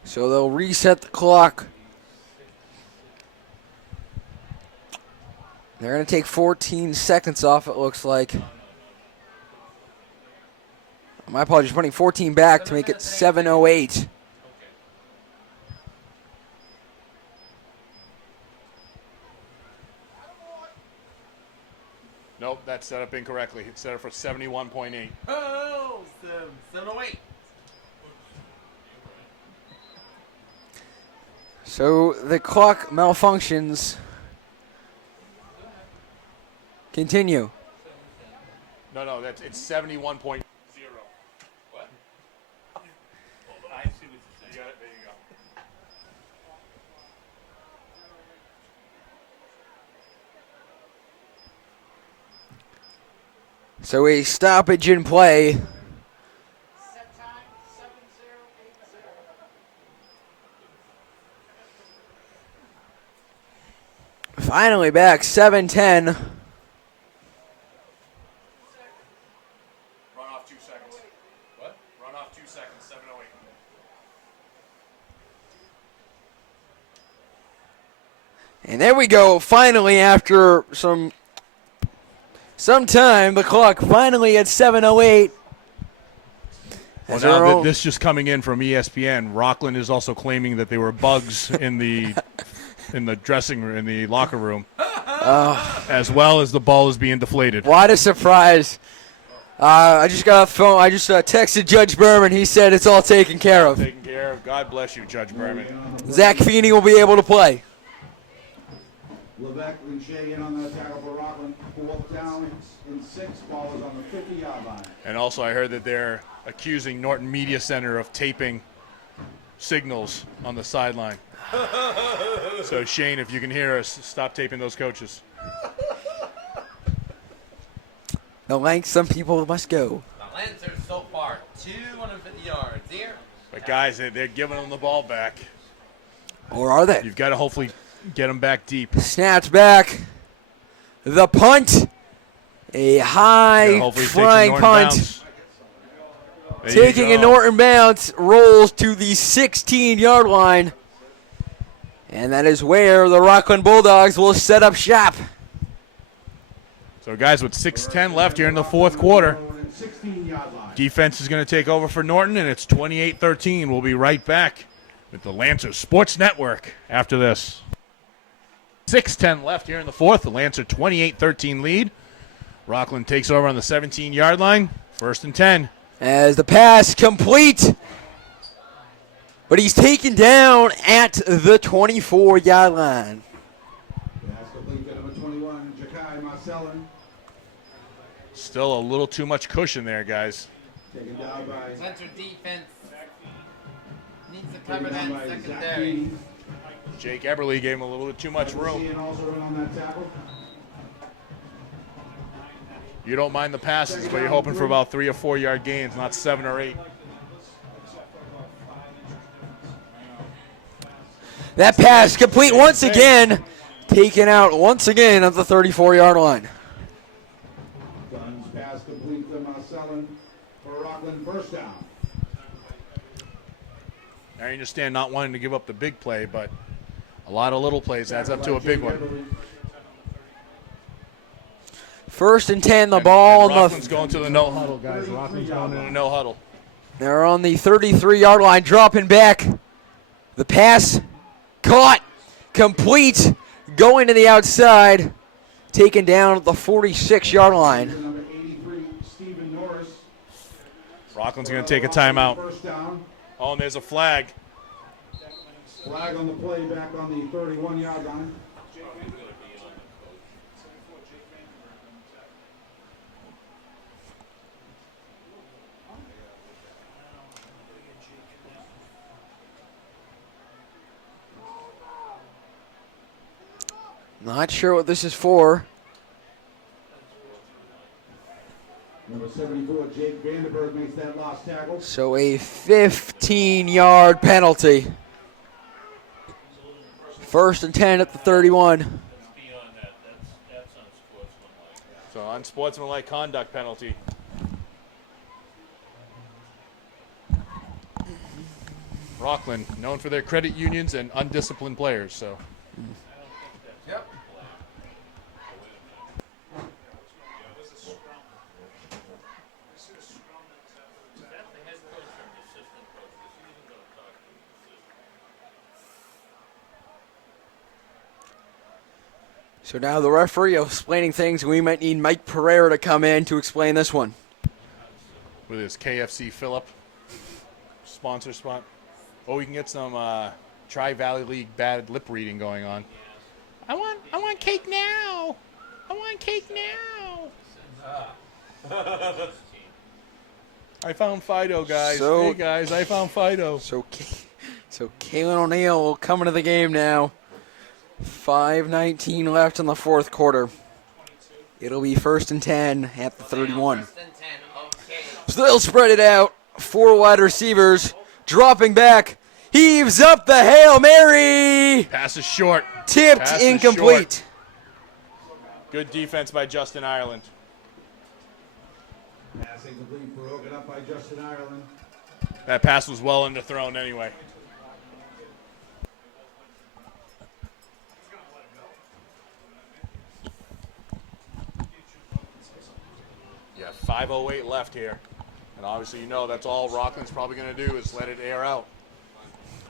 So they'll reset the clock. They're going to take 14 seconds off, it looks like. My apologies, putting 14 back to make it 7:08. Nope, that's set up incorrectly. It's set up for 71.8. Oh, 708. So the clock malfunctions. Continue. No, it's 71.0. What? I see what you're saying. You got it? There you go. So a stoppage in play. Finally back, 7:10. Run off 2 seconds. What? Run off 2 seconds, 7:08. And there we go. Finally, after some time, the clock finally at 7:08. Well, now this just coming in from ESPN. Rockland is also claiming that there were bugs in the dressing room, in the locker room, as well as the ball is being deflated. What a surprise! I just got a phone. I just texted Judge Berman. He said it's all taken care of. Taken care of. God bless you, Judge Berman. Zach Feeney will be able to play. Levesque and Shea in on the tackle for Rockland. 4th down and 6. Ball is on the 50-yard line. And also, I heard that they're accusing Norton Media Center of taping signals on the sideline. So, Shane, if you can hear us, stop taping those coaches. No length, some people must go. The Lancers so far, 250 yards here. But, guys, they're giving them the ball back. Or are they? You've got to hopefully get them back deep. Snapped back. The punt. A high Hopefully flying takes a Norton punt. bounce. There you Taking a go. Norton bounce, rolls to the 16-yard line. And that is where the Rockland Bulldogs will set up shop. So, guys, with 6:10 left here in the fourth quarter, defense is going to take over for Norton, and it's 28-13. We'll be right back with the Lancers Sports Network after this. 6:10 left here in the fourth. The Lancer 28-13 lead. Rockland takes over on the 17-yard line. 1st and 10. As the pass complete. But he's taken down at the 24-yard line. Pass complete to number 21, Jakai Marcellin. Still a little too much cushion there, guys. Taken down by Center defense needs to cover taken down that by Zach secondary. Keane. Jake Eberle gave him a little bit too much room. Ian also in on that tackle. You don't mind the passes, but you're hoping for about 3 or 4 yard gains, not 7 or 8. That pass complete once again. Taken out once again at the 34-yard line. Guns pass complete to Marcellin for Rockland, first down. I understand not wanting to give up the big play, but a lot of little plays adds up to a big one. 1st and 10, the ball on Rockland's the. going to the no huddle, guys. Rockland's going to the no huddle. They're on the 33-yard line, dropping back. The pass caught, complete, going to the outside, taken down at the 46-yard line. Number 83, Stephen Norris. Rockland's going to take a timeout. First down. Oh, and there's a flag. Flag on the play back on the 31-yard line. Not sure what this is for. Number 74, Jake Vandenberg makes that last tackle. So a 15-yard penalty. 1st and 10 at the 31. Beyond that, that's unsportsmanlike. So unsportsmanlike conduct penalty. Rockland, known for their credit unions and undisciplined players. So Yep. So now the referee explaining things, and we might need Mike Pereira to come in to explain this one. with his KFC Phillip sponsor spot. Oh, we can get some Tri-Valley League bad lip reading going on. I want cake now. I want cake now. I found Fido, guys. So- Hey, guys, I found Fido. So Kalen O'Neill will come into the game now. 5:19 left in the fourth quarter. It'll be 1st and 10 at the 31. 1st and 10, okay. So they'll spread it out. 4 wide receivers dropping back. Heaves up the Hail Mary. Pass is short. Tipped Pass is incomplete. short. Good defense by Justin Ireland. Passing complete, broken up by Justin Ireland. That pass was well underthrown anyway. Yeah, 5:08 left here. And obviously, you know, that's all Rockland's probably going to do is let it air out.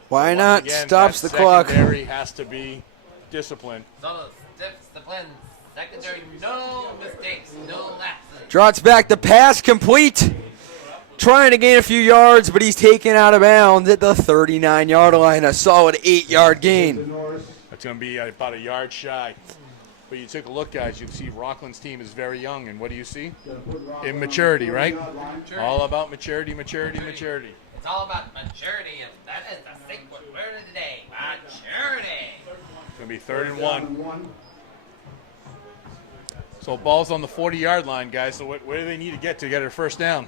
Why Once not? again, Stops the that clock. secondary has to be disciplined. So discipline, secondary, no mistakes, no lapses. Drops back. The pass complete. Trying to gain a few yards, but he's taken out of bounds at the 39-yard line. A solid 8-yard gain. Norris. That's going to be about a yard shy. But you take a look, guys, you see Rockland's team is very young. And what do you see? Gonna put Rockland Immaturity, on the right? 40-yard line. All about maturity. It's all about maturity, and that is the sacred word of the day. Maturity. It's going to be 3rd and Down 1. and 1. So ball's on the 40-yard line, guys. So where do they need to get a first down?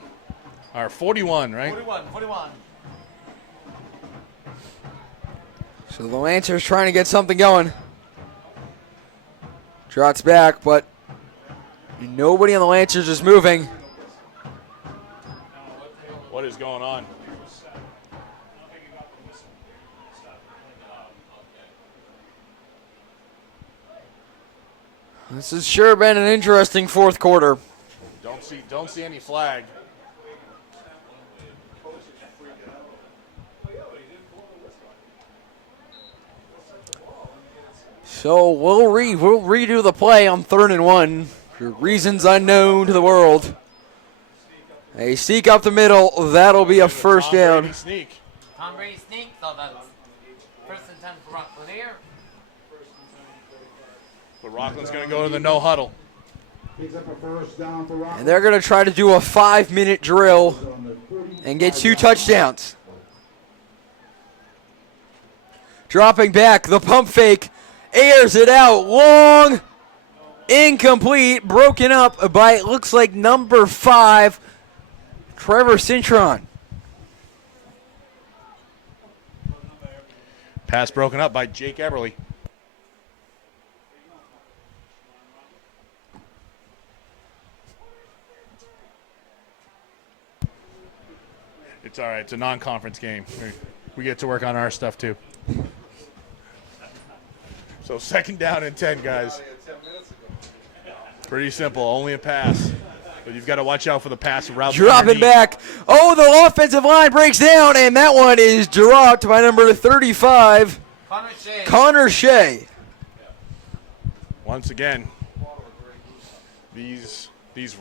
Or 41, right? 41. So the Lancers trying to get something going. Trots back, but nobody on the Lancers is moving. What is going on? This has sure been an interesting fourth quarter. Don't see any flag. So we'll redo the play on 3rd and 1 for reasons unknown to the world. A sneak up the middle, that'll be a first down. Brady sneak. Tom Brady sneak, so that's first and 10 for Rockland here. But Rockland's going to go to the no huddle. Picks up a first down for Rockland. And they're going to try to do a 5-minute drill and get 2 touchdowns. Dropping back, the pump fake, airs it out, long, incomplete, broken up by, it looks like, number 5, Trevor Cintron. Pass broken up by Jake Eberly. It's all right. It's a non-conference game. We get to work on our stuff, too. So 2nd down and 10, guys. Pretty simple. Only a pass. But you've got to watch out for the pass route. Dropping back. Oh, the offensive line breaks down, and that one is dropped by number 35, Connor Shea. Once again, these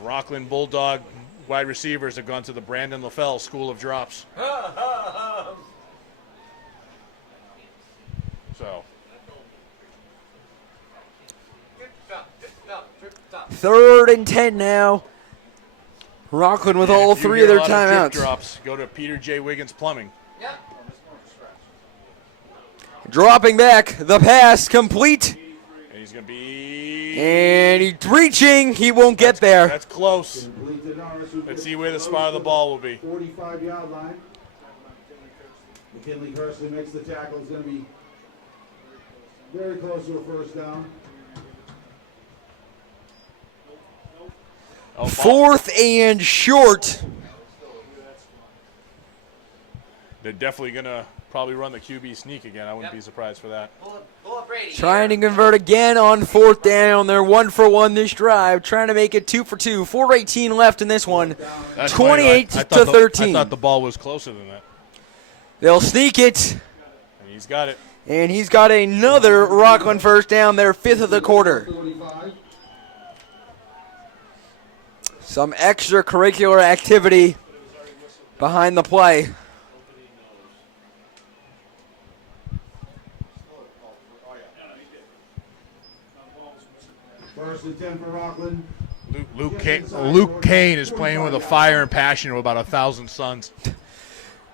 Rockland Bulldog wide receivers have gone to the Brandon LaFell School of Drops. So 3rd and 10 now. Rockland with all if you 3 hear of their a lot drip timeouts. Drops, go to Peter J. Wiggins Plumbing. Yep. Dropping back, the pass complete. And he's going to be... And he's reaching. He won't get there. That's close. Let's see where the spot of the ball will be. 45-yard line. McKinley Hursley makes the tackle. It's going to be very close to a first down. Oh, 4th and short. They're definitely going to probably run the QB sneak again. I wouldn't be surprised for that. Pull up Brady. Trying to convert again on 4th down. They're 1 for 1 this drive. Trying to make it 2 for 2. 4:18 left in this one. That's 28 funny. to 13. I thought the ball was closer than that. They'll sneak it. And he's got it. And he's got another Rockland first down, their 5th of the quarter. 45. Some extracurricular activity behind the play. First and 10 for Rockland. Luke Kane is playing with a fire and passion of about 1,000 suns.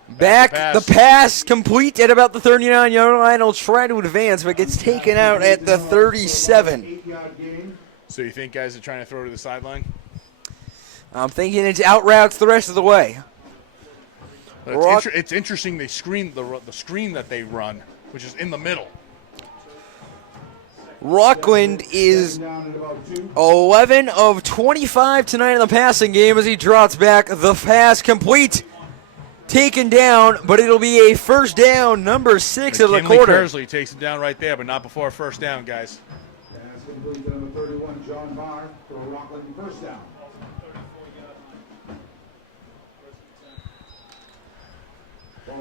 Back, Pass. the pass complete at about the 39-yard line. He'll try to advance, but gets taken out at the 37. 8-yard gain. So you think guys are trying to throw to the sideline? I'm thinking it's out routes the rest of the way. But it's interesting they screen the screen that they run, which is in the middle. Rockland is Down at about 2. 11 of 25 tonight in the passing game as he drops back. The pass complete. Taken down, but it'll be a first down, number 6 of the McKinley quarter. Kersley takes it down right there, but not before a first down, guys. Pass complete to number 31, John Barr, for a Rockland first down.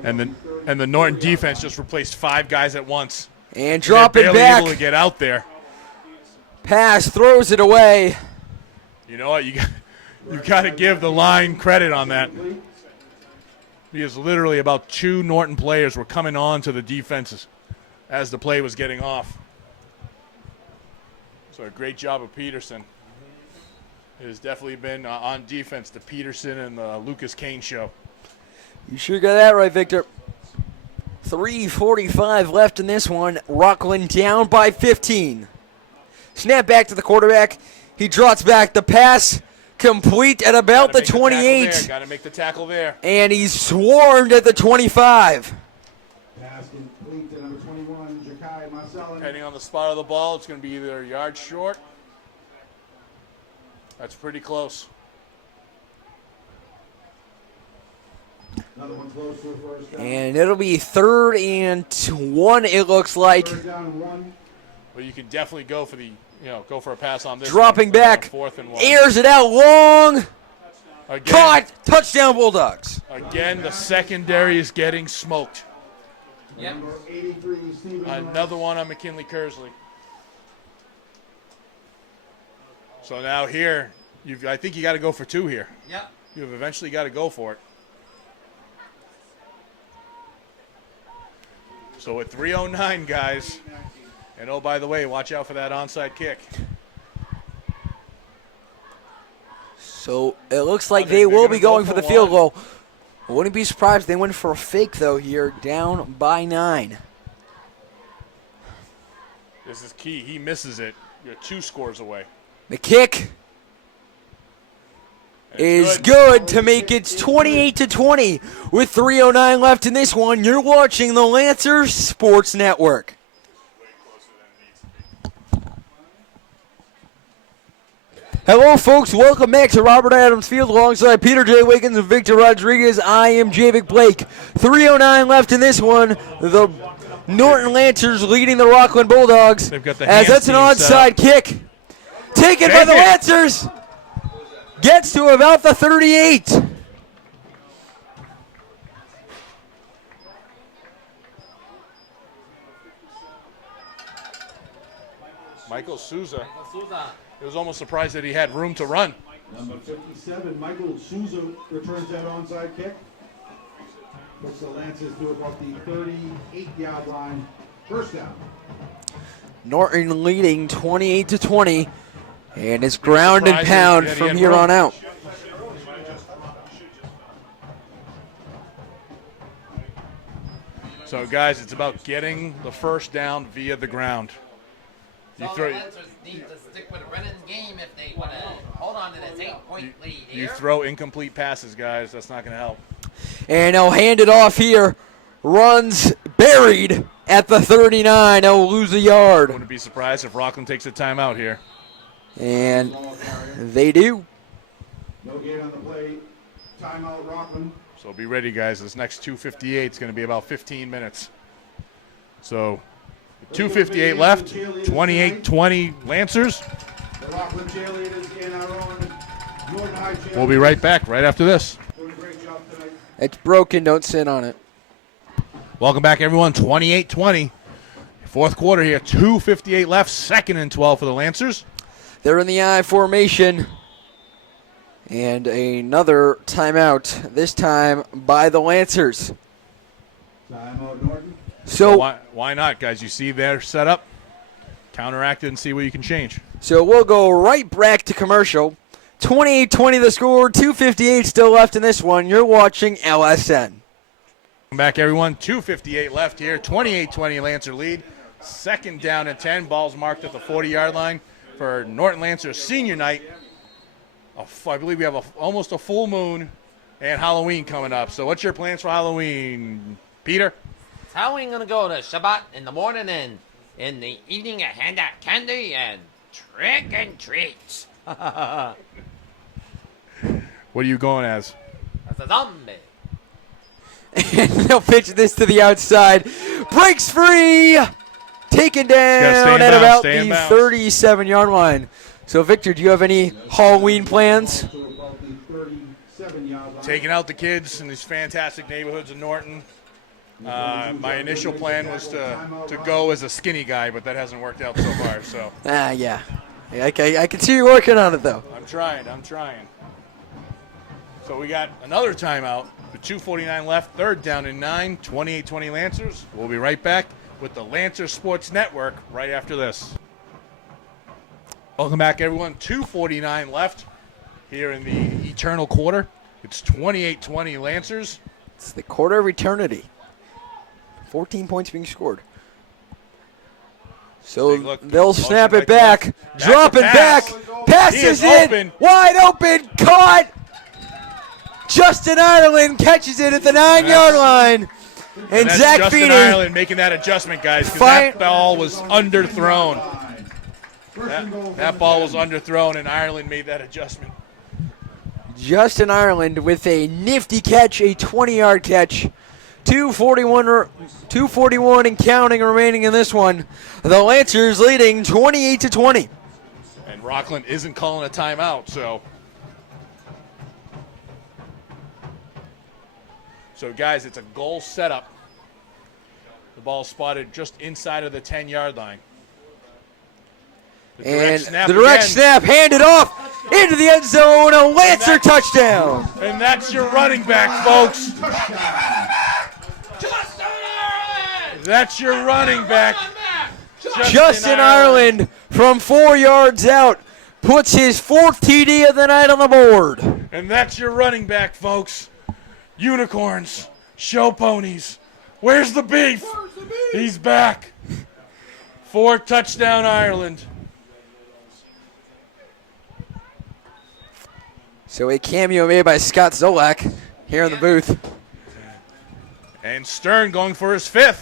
And the Norton defense just replaced 5 guys at once. And dropping They're barely back. able to get out there. Pass, throws it away. You know what? You got to give the line credit on that. Because literally about 2 Norton players were coming on to the defenses as the play was getting off. So a great job of Peterson. It has definitely been on defense the Peterson and the Lucas Kane show. You sure got that right, Victor. 3:45 left in this one. Rockland down by 15. Snap back to the quarterback. He drops back. The pass complete at about the 28. Got to make the tackle there. And he's swarmed at the 25. Pass complete to number 21, Jakai Marcellin. Depending on the spot of the ball, it's going to be either a yard short. That's pretty close. Another one close for a first down. And it'll be 3rd and 1, it looks like. Third down and 1. Well, you can definitely go for go for a pass on this. Dropping one, back. 4th and 1. Airs it out long. Again, Caught. Touchdown, Bulldogs. Again, the secondary is getting smoked. Yep. Number 83, Stephen. Another one on McKinley Kersley. So now here, I think you got to go for 2 here. Yep. You've eventually got to go for it. So at 3:09, guys, and oh, by the way, watch out for that onside kick. So it looks like They're they will gonna be going go for the for field one. goal. Wouldn't be surprised if they went for a fake, though, here, down by 9. This is key. He misses it. You're 2 scores away. The kick And is it's good to make it 28-20 with 3:09 left in this one. You're watching the Lancers Sports Network. Hello, folks. Welcome back to Robert Adams Field alongside Peter J. Wiggins and Victor Rodriguez. I am Javic Blake. 3:09 left in this one. The Norton Lancers leading the Rockland Bulldogs. They've got the as hands that's an team set up. onside kick. Taken by Take the it. Lancers. Gets to about the 38. Michael Souza. Souza. It was almost surprised that he had room to run. Number 57, Michael Souza returns that onside kick. Puts the Lancers to about the 38-yard line. First down. Norton leading 28-20. And it's ground and Surprised pound that he from had here room. on out. So, guys, it's about getting the first down via the ground. You So throw, the Lancers need to stick with Brennan's game if they want to hold on to this 8-point lead you here. throw incomplete passes, guys. That's not going to help. And he'll hand it off here. Runs buried at the 39. He'll lose a yard. Wouldn't be surprised if Rockland takes a timeout here. And they do. No gain on the play. Timeout, Rockland. So be ready, guys. This next 2:58 is going to be about 15 minutes. So 2:58 left, 28-20 Lancers. The Rockland cheerleaders in our own Norton High cheerleaders. We'll be right back right after this. Doing a great job tonight. It's broken. Don't sit on it. Welcome back, everyone. 28-20. Fourth quarter here, 2:58 left, 2nd and 12 for the Lancers. They're in the I formation. And another timeout, this time by the Lancers. Timeout, Norton. So Why not, guys? You see their setup, counteract it and see what you can change. So we'll go right back to commercial. 28-20 the score, 2:58 still left in this one. You're watching LSN. Welcome back, everyone. 2:58 left here, 28-20 Lancer lead. 2nd down and 10. Ball's marked at the 40-yard line for Norton Lancers senior night. I believe we have almost a full moon and Halloween coming up. So what's your plans for Halloween, Peter? How are we going to go to Shabbat in the morning and in the evening and hand out candy and trick and treats? As What are you going as? a zombie. And they'll pitch this to the outside. Breaks free. Taken down at about the 37-yard line. So, Victor, do you have any Halloween plans? To about the 37-yard line. Taking out the kids in these fantastic neighborhoods of Norton. My initial plan was to go as a skinny guy, but that hasn't worked out so far. So Yeah. I can see you working on it, though. I'm trying. So we got another timeout. With 2:49 left, 3rd down and 9, 28-20 Lancers. We'll be right back with the Lancer Sports Network right after this. Welcome back, everyone. 2:49 left here in the eternal quarter. It's 28-20 Lancers. It's the quarter of eternity. 14 points being scored. So Take a look. they'll Motion snap right it back. to Drop it pass. back. Pass He is is in. open. Wide open. Caught. Justin Ireland catches it at the 9-yard line. And that's Zach Justin Feeney. Ireland making that adjustment, guys, because that ball was underthrown. That ball was underthrown, and Ireland made that adjustment. Justin Ireland with a nifty catch, a 20-yard catch. 2:41 and counting remaining in this one. The Lancers leading 28-20. And Rockland isn't calling a timeout, so guys, it's a goal setup. The ball spotted just inside of the 10-yard line. The direct snap handed off into the end zone, a Lancer touchdown. And that's your running back, folks. That's your running back. Justin Ireland from 4 yards out puts his 4th TD of the night on the board. And that's your running back, folks. Unicorns, show ponies. Where's the beef? He's back. 4 touchdown Ireland. So a cameo made by Scott Zolak here in the booth. And Stern going for his 5th.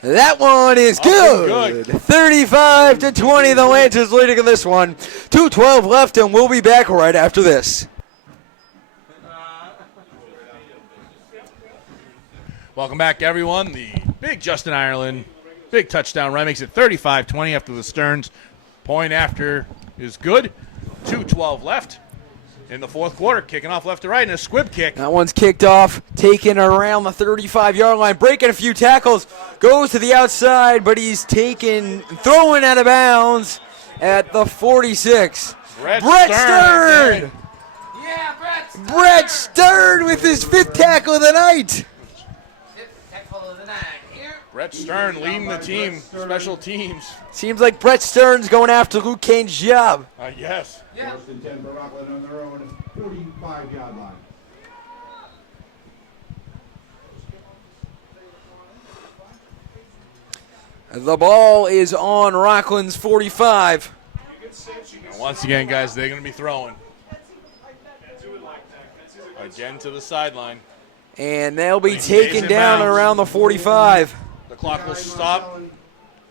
That one is good. 35-20, the Lancers leading in this one. 2:12 left, and we'll be back right after this. Welcome back, everyone. The big Justin Ireland, big touchdown run makes it 35-20 after the Stearns point after is good. 2:12 left in the fourth quarter, kicking off left to right, and a squib kick. That one's kicked off, taken around the 35-yard line, breaking a few tackles, goes to the outside, but he's throwing out of bounds at the 46. Brett Stern! Yeah, Brett Stern with his 5th tackle of the night. Brett Stern leading the team, special teams. Seems like Brett Stern's going after Luke Kane's job. Yes. Yeah. 1st and 10 for Rockland on their own 45-yard line. The ball is on Rockland's 45. And once again, guys, they're going to be throwing. Again to the sideline. And they'll be taken down around the 45. The clock will stop.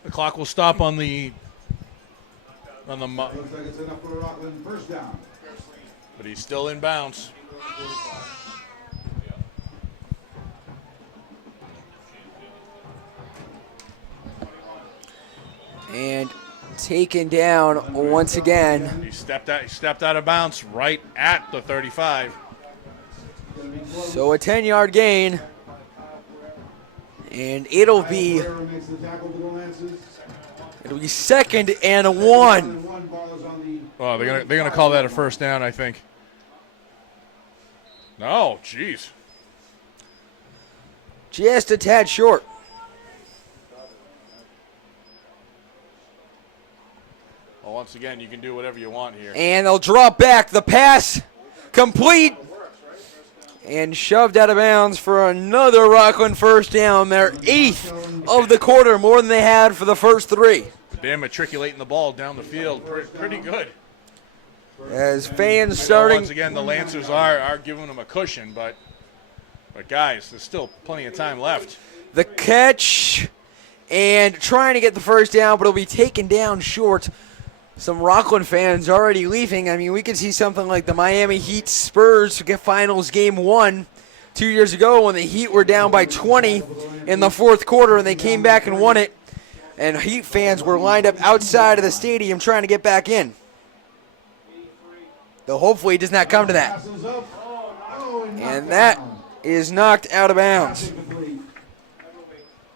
The clock will stop on the Looks like it's enough for Rockland. 1st down. but he's still in bounds. And taken down once again. He stepped out of bounds right at the 35. So a 10-yard gain. And it'll be 2nd and 1. Oh, they're gonna call that a first down, I think. No, jeez. Just a tad short. Well, once again, you can do whatever you want here. And they'll drop back. The pass complete. And shoved out of bounds for another Rockland 1st down. Their 8th of the quarter, more than they had for the first 3. They're matriculating the ball down the field pretty good. As fans starting. Once again, the Lancers are giving them a cushion, but guys, there's still plenty of time left. The catch and trying to get the 1st down, but it'll be taken down short. Some Rockland fans already leaving. I mean, we could see something like the Miami Heat Spurs finals game 1 2 years ago when the Heat were down by 20 in the 4th quarter and they came back and won it. And Heat fans were lined up outside of the stadium trying to get back in. Though hopefully it does not come to that. And that is knocked out of bounds.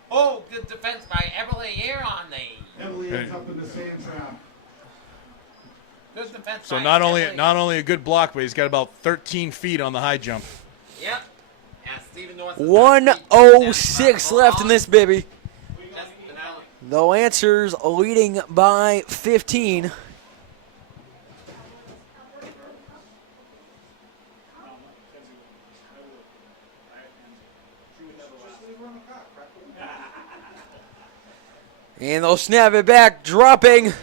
Oh, good defense by Everly here on the. Emily ends up in the sand trap. Good defense So by not Everly. only a good block, but he's got about 13 feet on the high jump. Yep. And Stephen North. 1:06 left in this baby. Just finale. The Lancers leading by 15. And they'll snap it back, dropping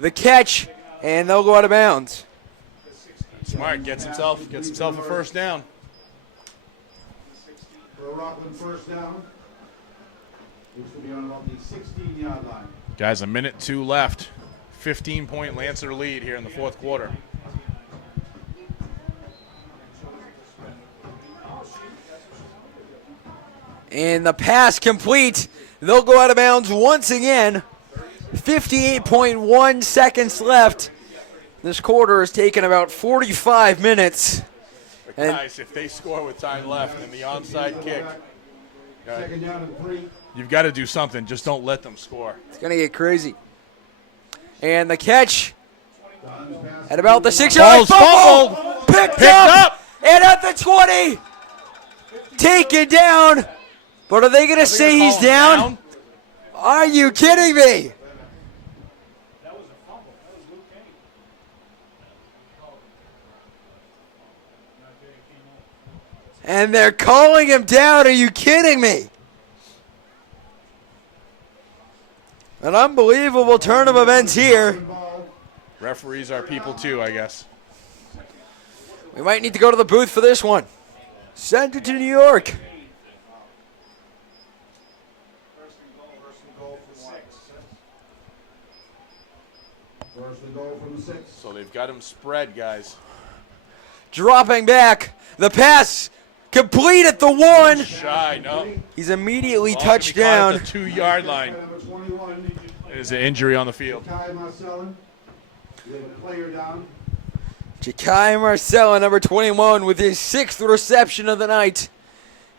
the catch, and they'll go out of bounds. Smart gets himself a first down. for a Rockland first down. Which will be on about the 16-yard line. Guys, a minute 2 left. 15-point Lancer lead here in the fourth quarter. And the pass complete. They'll go out of bounds once again. 58.1 seconds left. This quarter has taken about 45 minutes. But guys, if they score with time left and the onside kick, Second down and 3. you've got to do something. Just don't let them score. It's going to get crazy. And the catch at about the 6-yard Ball's fumbled. Picked Picked up. And at the 20. Taken down. But are they going to say he's down? Are you kidding me? And they're calling him down. Are you kidding me? An unbelievable turn of events here. Referees are people too, I guess. We might need to go to the booth for this one. Send it to New York. First and goal from the 6. So they've got him spread, guys. Dropping back. The pass complete at the 1. Shy, no. He's immediately Ball's gonna touched be caught down. at the 2-yard line. Number 21. There's an injury on the field. Kai Marcellin. We have a player down. Jakai Marcella, number 21, with his 6th reception of the night.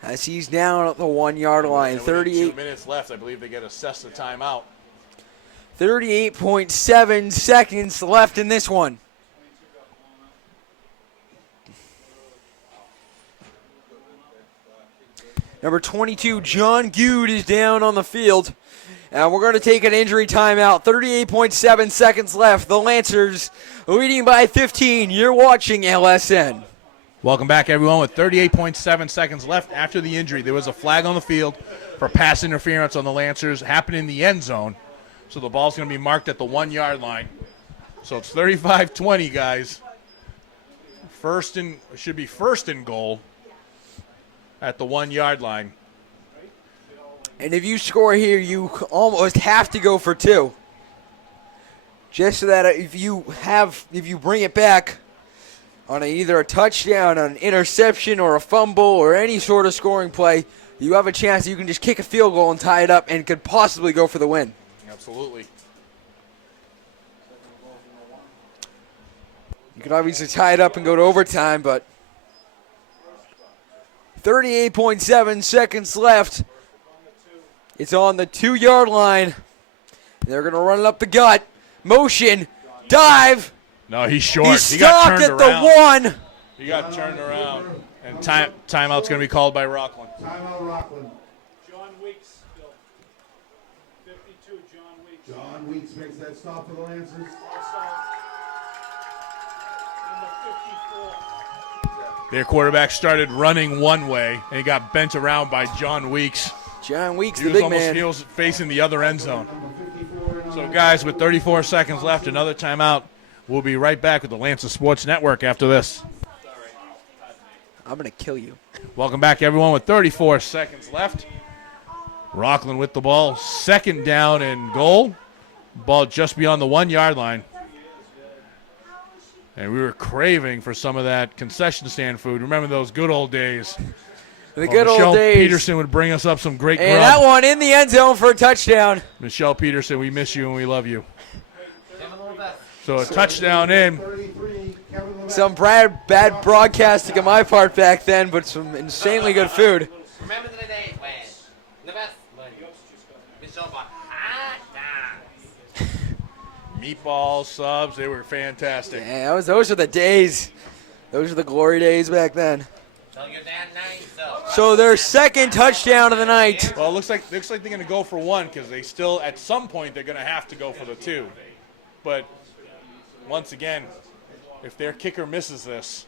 As he's down at the 1-yard line. And with 2 minutes left, I believe they get assessed a timeout. 38.7 seconds left in this one. Number 22, John Good, is down on the field. And we're going to take an injury timeout. 38.7 seconds left. The Lancers leading by 15. You're watching LSN. Welcome back, everyone. With 38.7 seconds left after the injury, there was a flag on the field for pass interference on the Lancers. Happened in the end zone. So the ball's going to be marked at the 1-yard line. So it's 35-20, guys. Should be first and goal at the 1-yard line. And if you score here, you almost have to go for 2. Just so that if you bring it back on either a touchdown, an interception, or a fumble, or any sort of scoring play, you have a chance you can just kick a field goal and tie it up and could possibly go for the win. Absolutely. You could obviously tie it up and go to overtime, but 38.7 seconds left. It's on the 2-yard line. They're going to run it up the gut. Motion. Dive. No, he's short. He's He got stopped turned at around. the 1. He got turned around. And timeout's going to be called by Rockland. Timeout Rockland. John Weeks, still. 52, John Weeks. John Weeks makes that stop for the Lancers. Also, number 54. Their quarterback started running one way, and he got bent around by John Weeks. John Weeks, He the was big man. he was facing the other end zone. So, guys, with 34 seconds left, another timeout. We'll be right back with the Lancer Sports Network after this. I'm going to kill you. Welcome back, everyone, with 34 seconds left. Rockland with the ball. 2nd down and goal. Ball just beyond the 1-yard line. And we were craving for some of that concession stand food. Remember those good old days? The good Michelle old days. Peterson would bring us up some great And grub. that one in the end zone for a touchdown. Michelle Peterson, we miss you and we love you. Give a little bit. So a touchdown in. 33, Kevin Levesque. Some bad broadcasting on my part back then, but some insanely good food. Remember the days when the best Michelle bought hot dogs. Meatballs, subs, they were fantastic. Yeah, those are the days. Those are the glory days back then. Tell your dad nice. So their 2nd touchdown of the night. Well, it looks like they're going to go for 1 because they still, at some point, they're going to have to go for the 2. But once again, if their kicker misses this,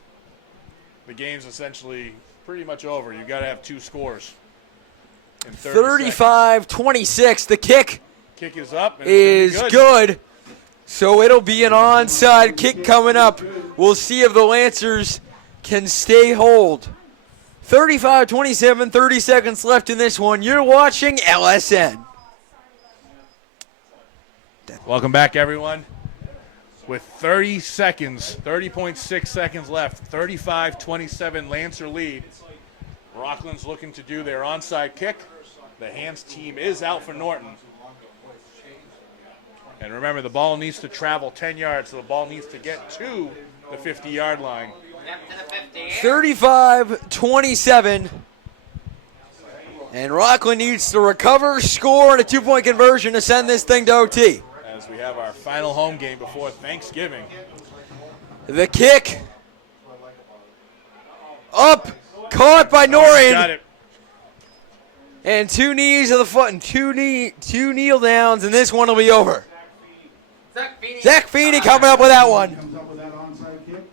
the game's essentially pretty much over. You've got to have 2 scores. In 35-26. The kick Kick is up. And is it's gonna be good. So it'll be an onside kick coming up. We'll see if the Lancers can stay hold. 35-27, 30 seconds left in this one. You're watching LSN. Welcome back, everyone. With 30 seconds, 30.6 seconds left, 35-27 Lancer lead. Rockland's looking to do their onside kick. The hands team is out for Norton. And remember, the ball needs to travel 10 yards, so the ball needs to get to the 50-yard line. 35-27. And Rockland needs to recover, score, and a 2-point conversion to send this thing to OT. As we have our final home game before Thanksgiving. The kick. Up. Caught by Norton. Got it. And 2 knees of the foot and two kneel downs, and this one will be over. Zach Feeney coming up with that one. Comes up with that onside kick.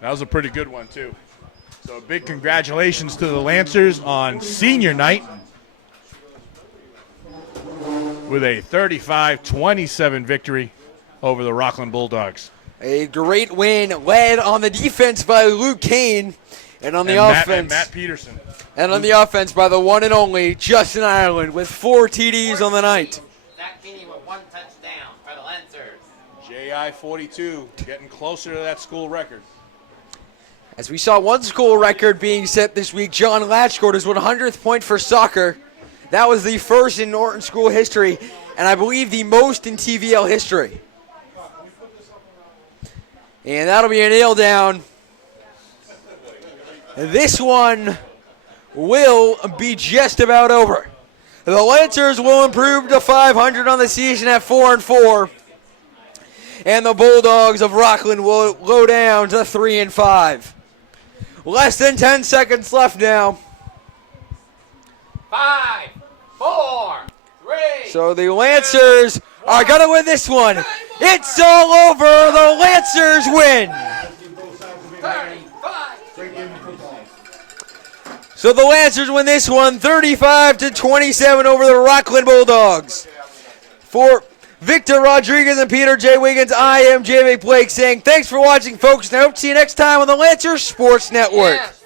That was a pretty good one, too. So big congratulations to the Lancers on senior night with a 35-27 victory over the Rockland Bulldogs. A great win led on the defense by Luke Kane and on the offense. Matt Peterson. And on the offense by the one and only Justin Ireland with 4 TDs on the night. Zach Feeney with 1 touchdown for the Lancers. JI 42 getting closer to that school record. As we saw one school record being set this week, John Latch scored his 100th point for soccer. That was the first in Norton school history, and I believe the most in TVL history. And that'll be a nail down. This one will be just about over. The Lancers will improve to 500 on the season at 4-4. And the Bulldogs of Rockland will go down to 3-5. Less than 10 seconds left now. 5, 4, 3. So the Lancers are going to win this one. It's all over. The Lancers win. So the Lancers win this one 35-27 over the Rockland Bulldogs. For Victor Rodriguez and Peter J. Wiggins, I am J. Blake saying thanks for watching, folks, and I hope to see you next time on the Lancer Sports Network. Yes.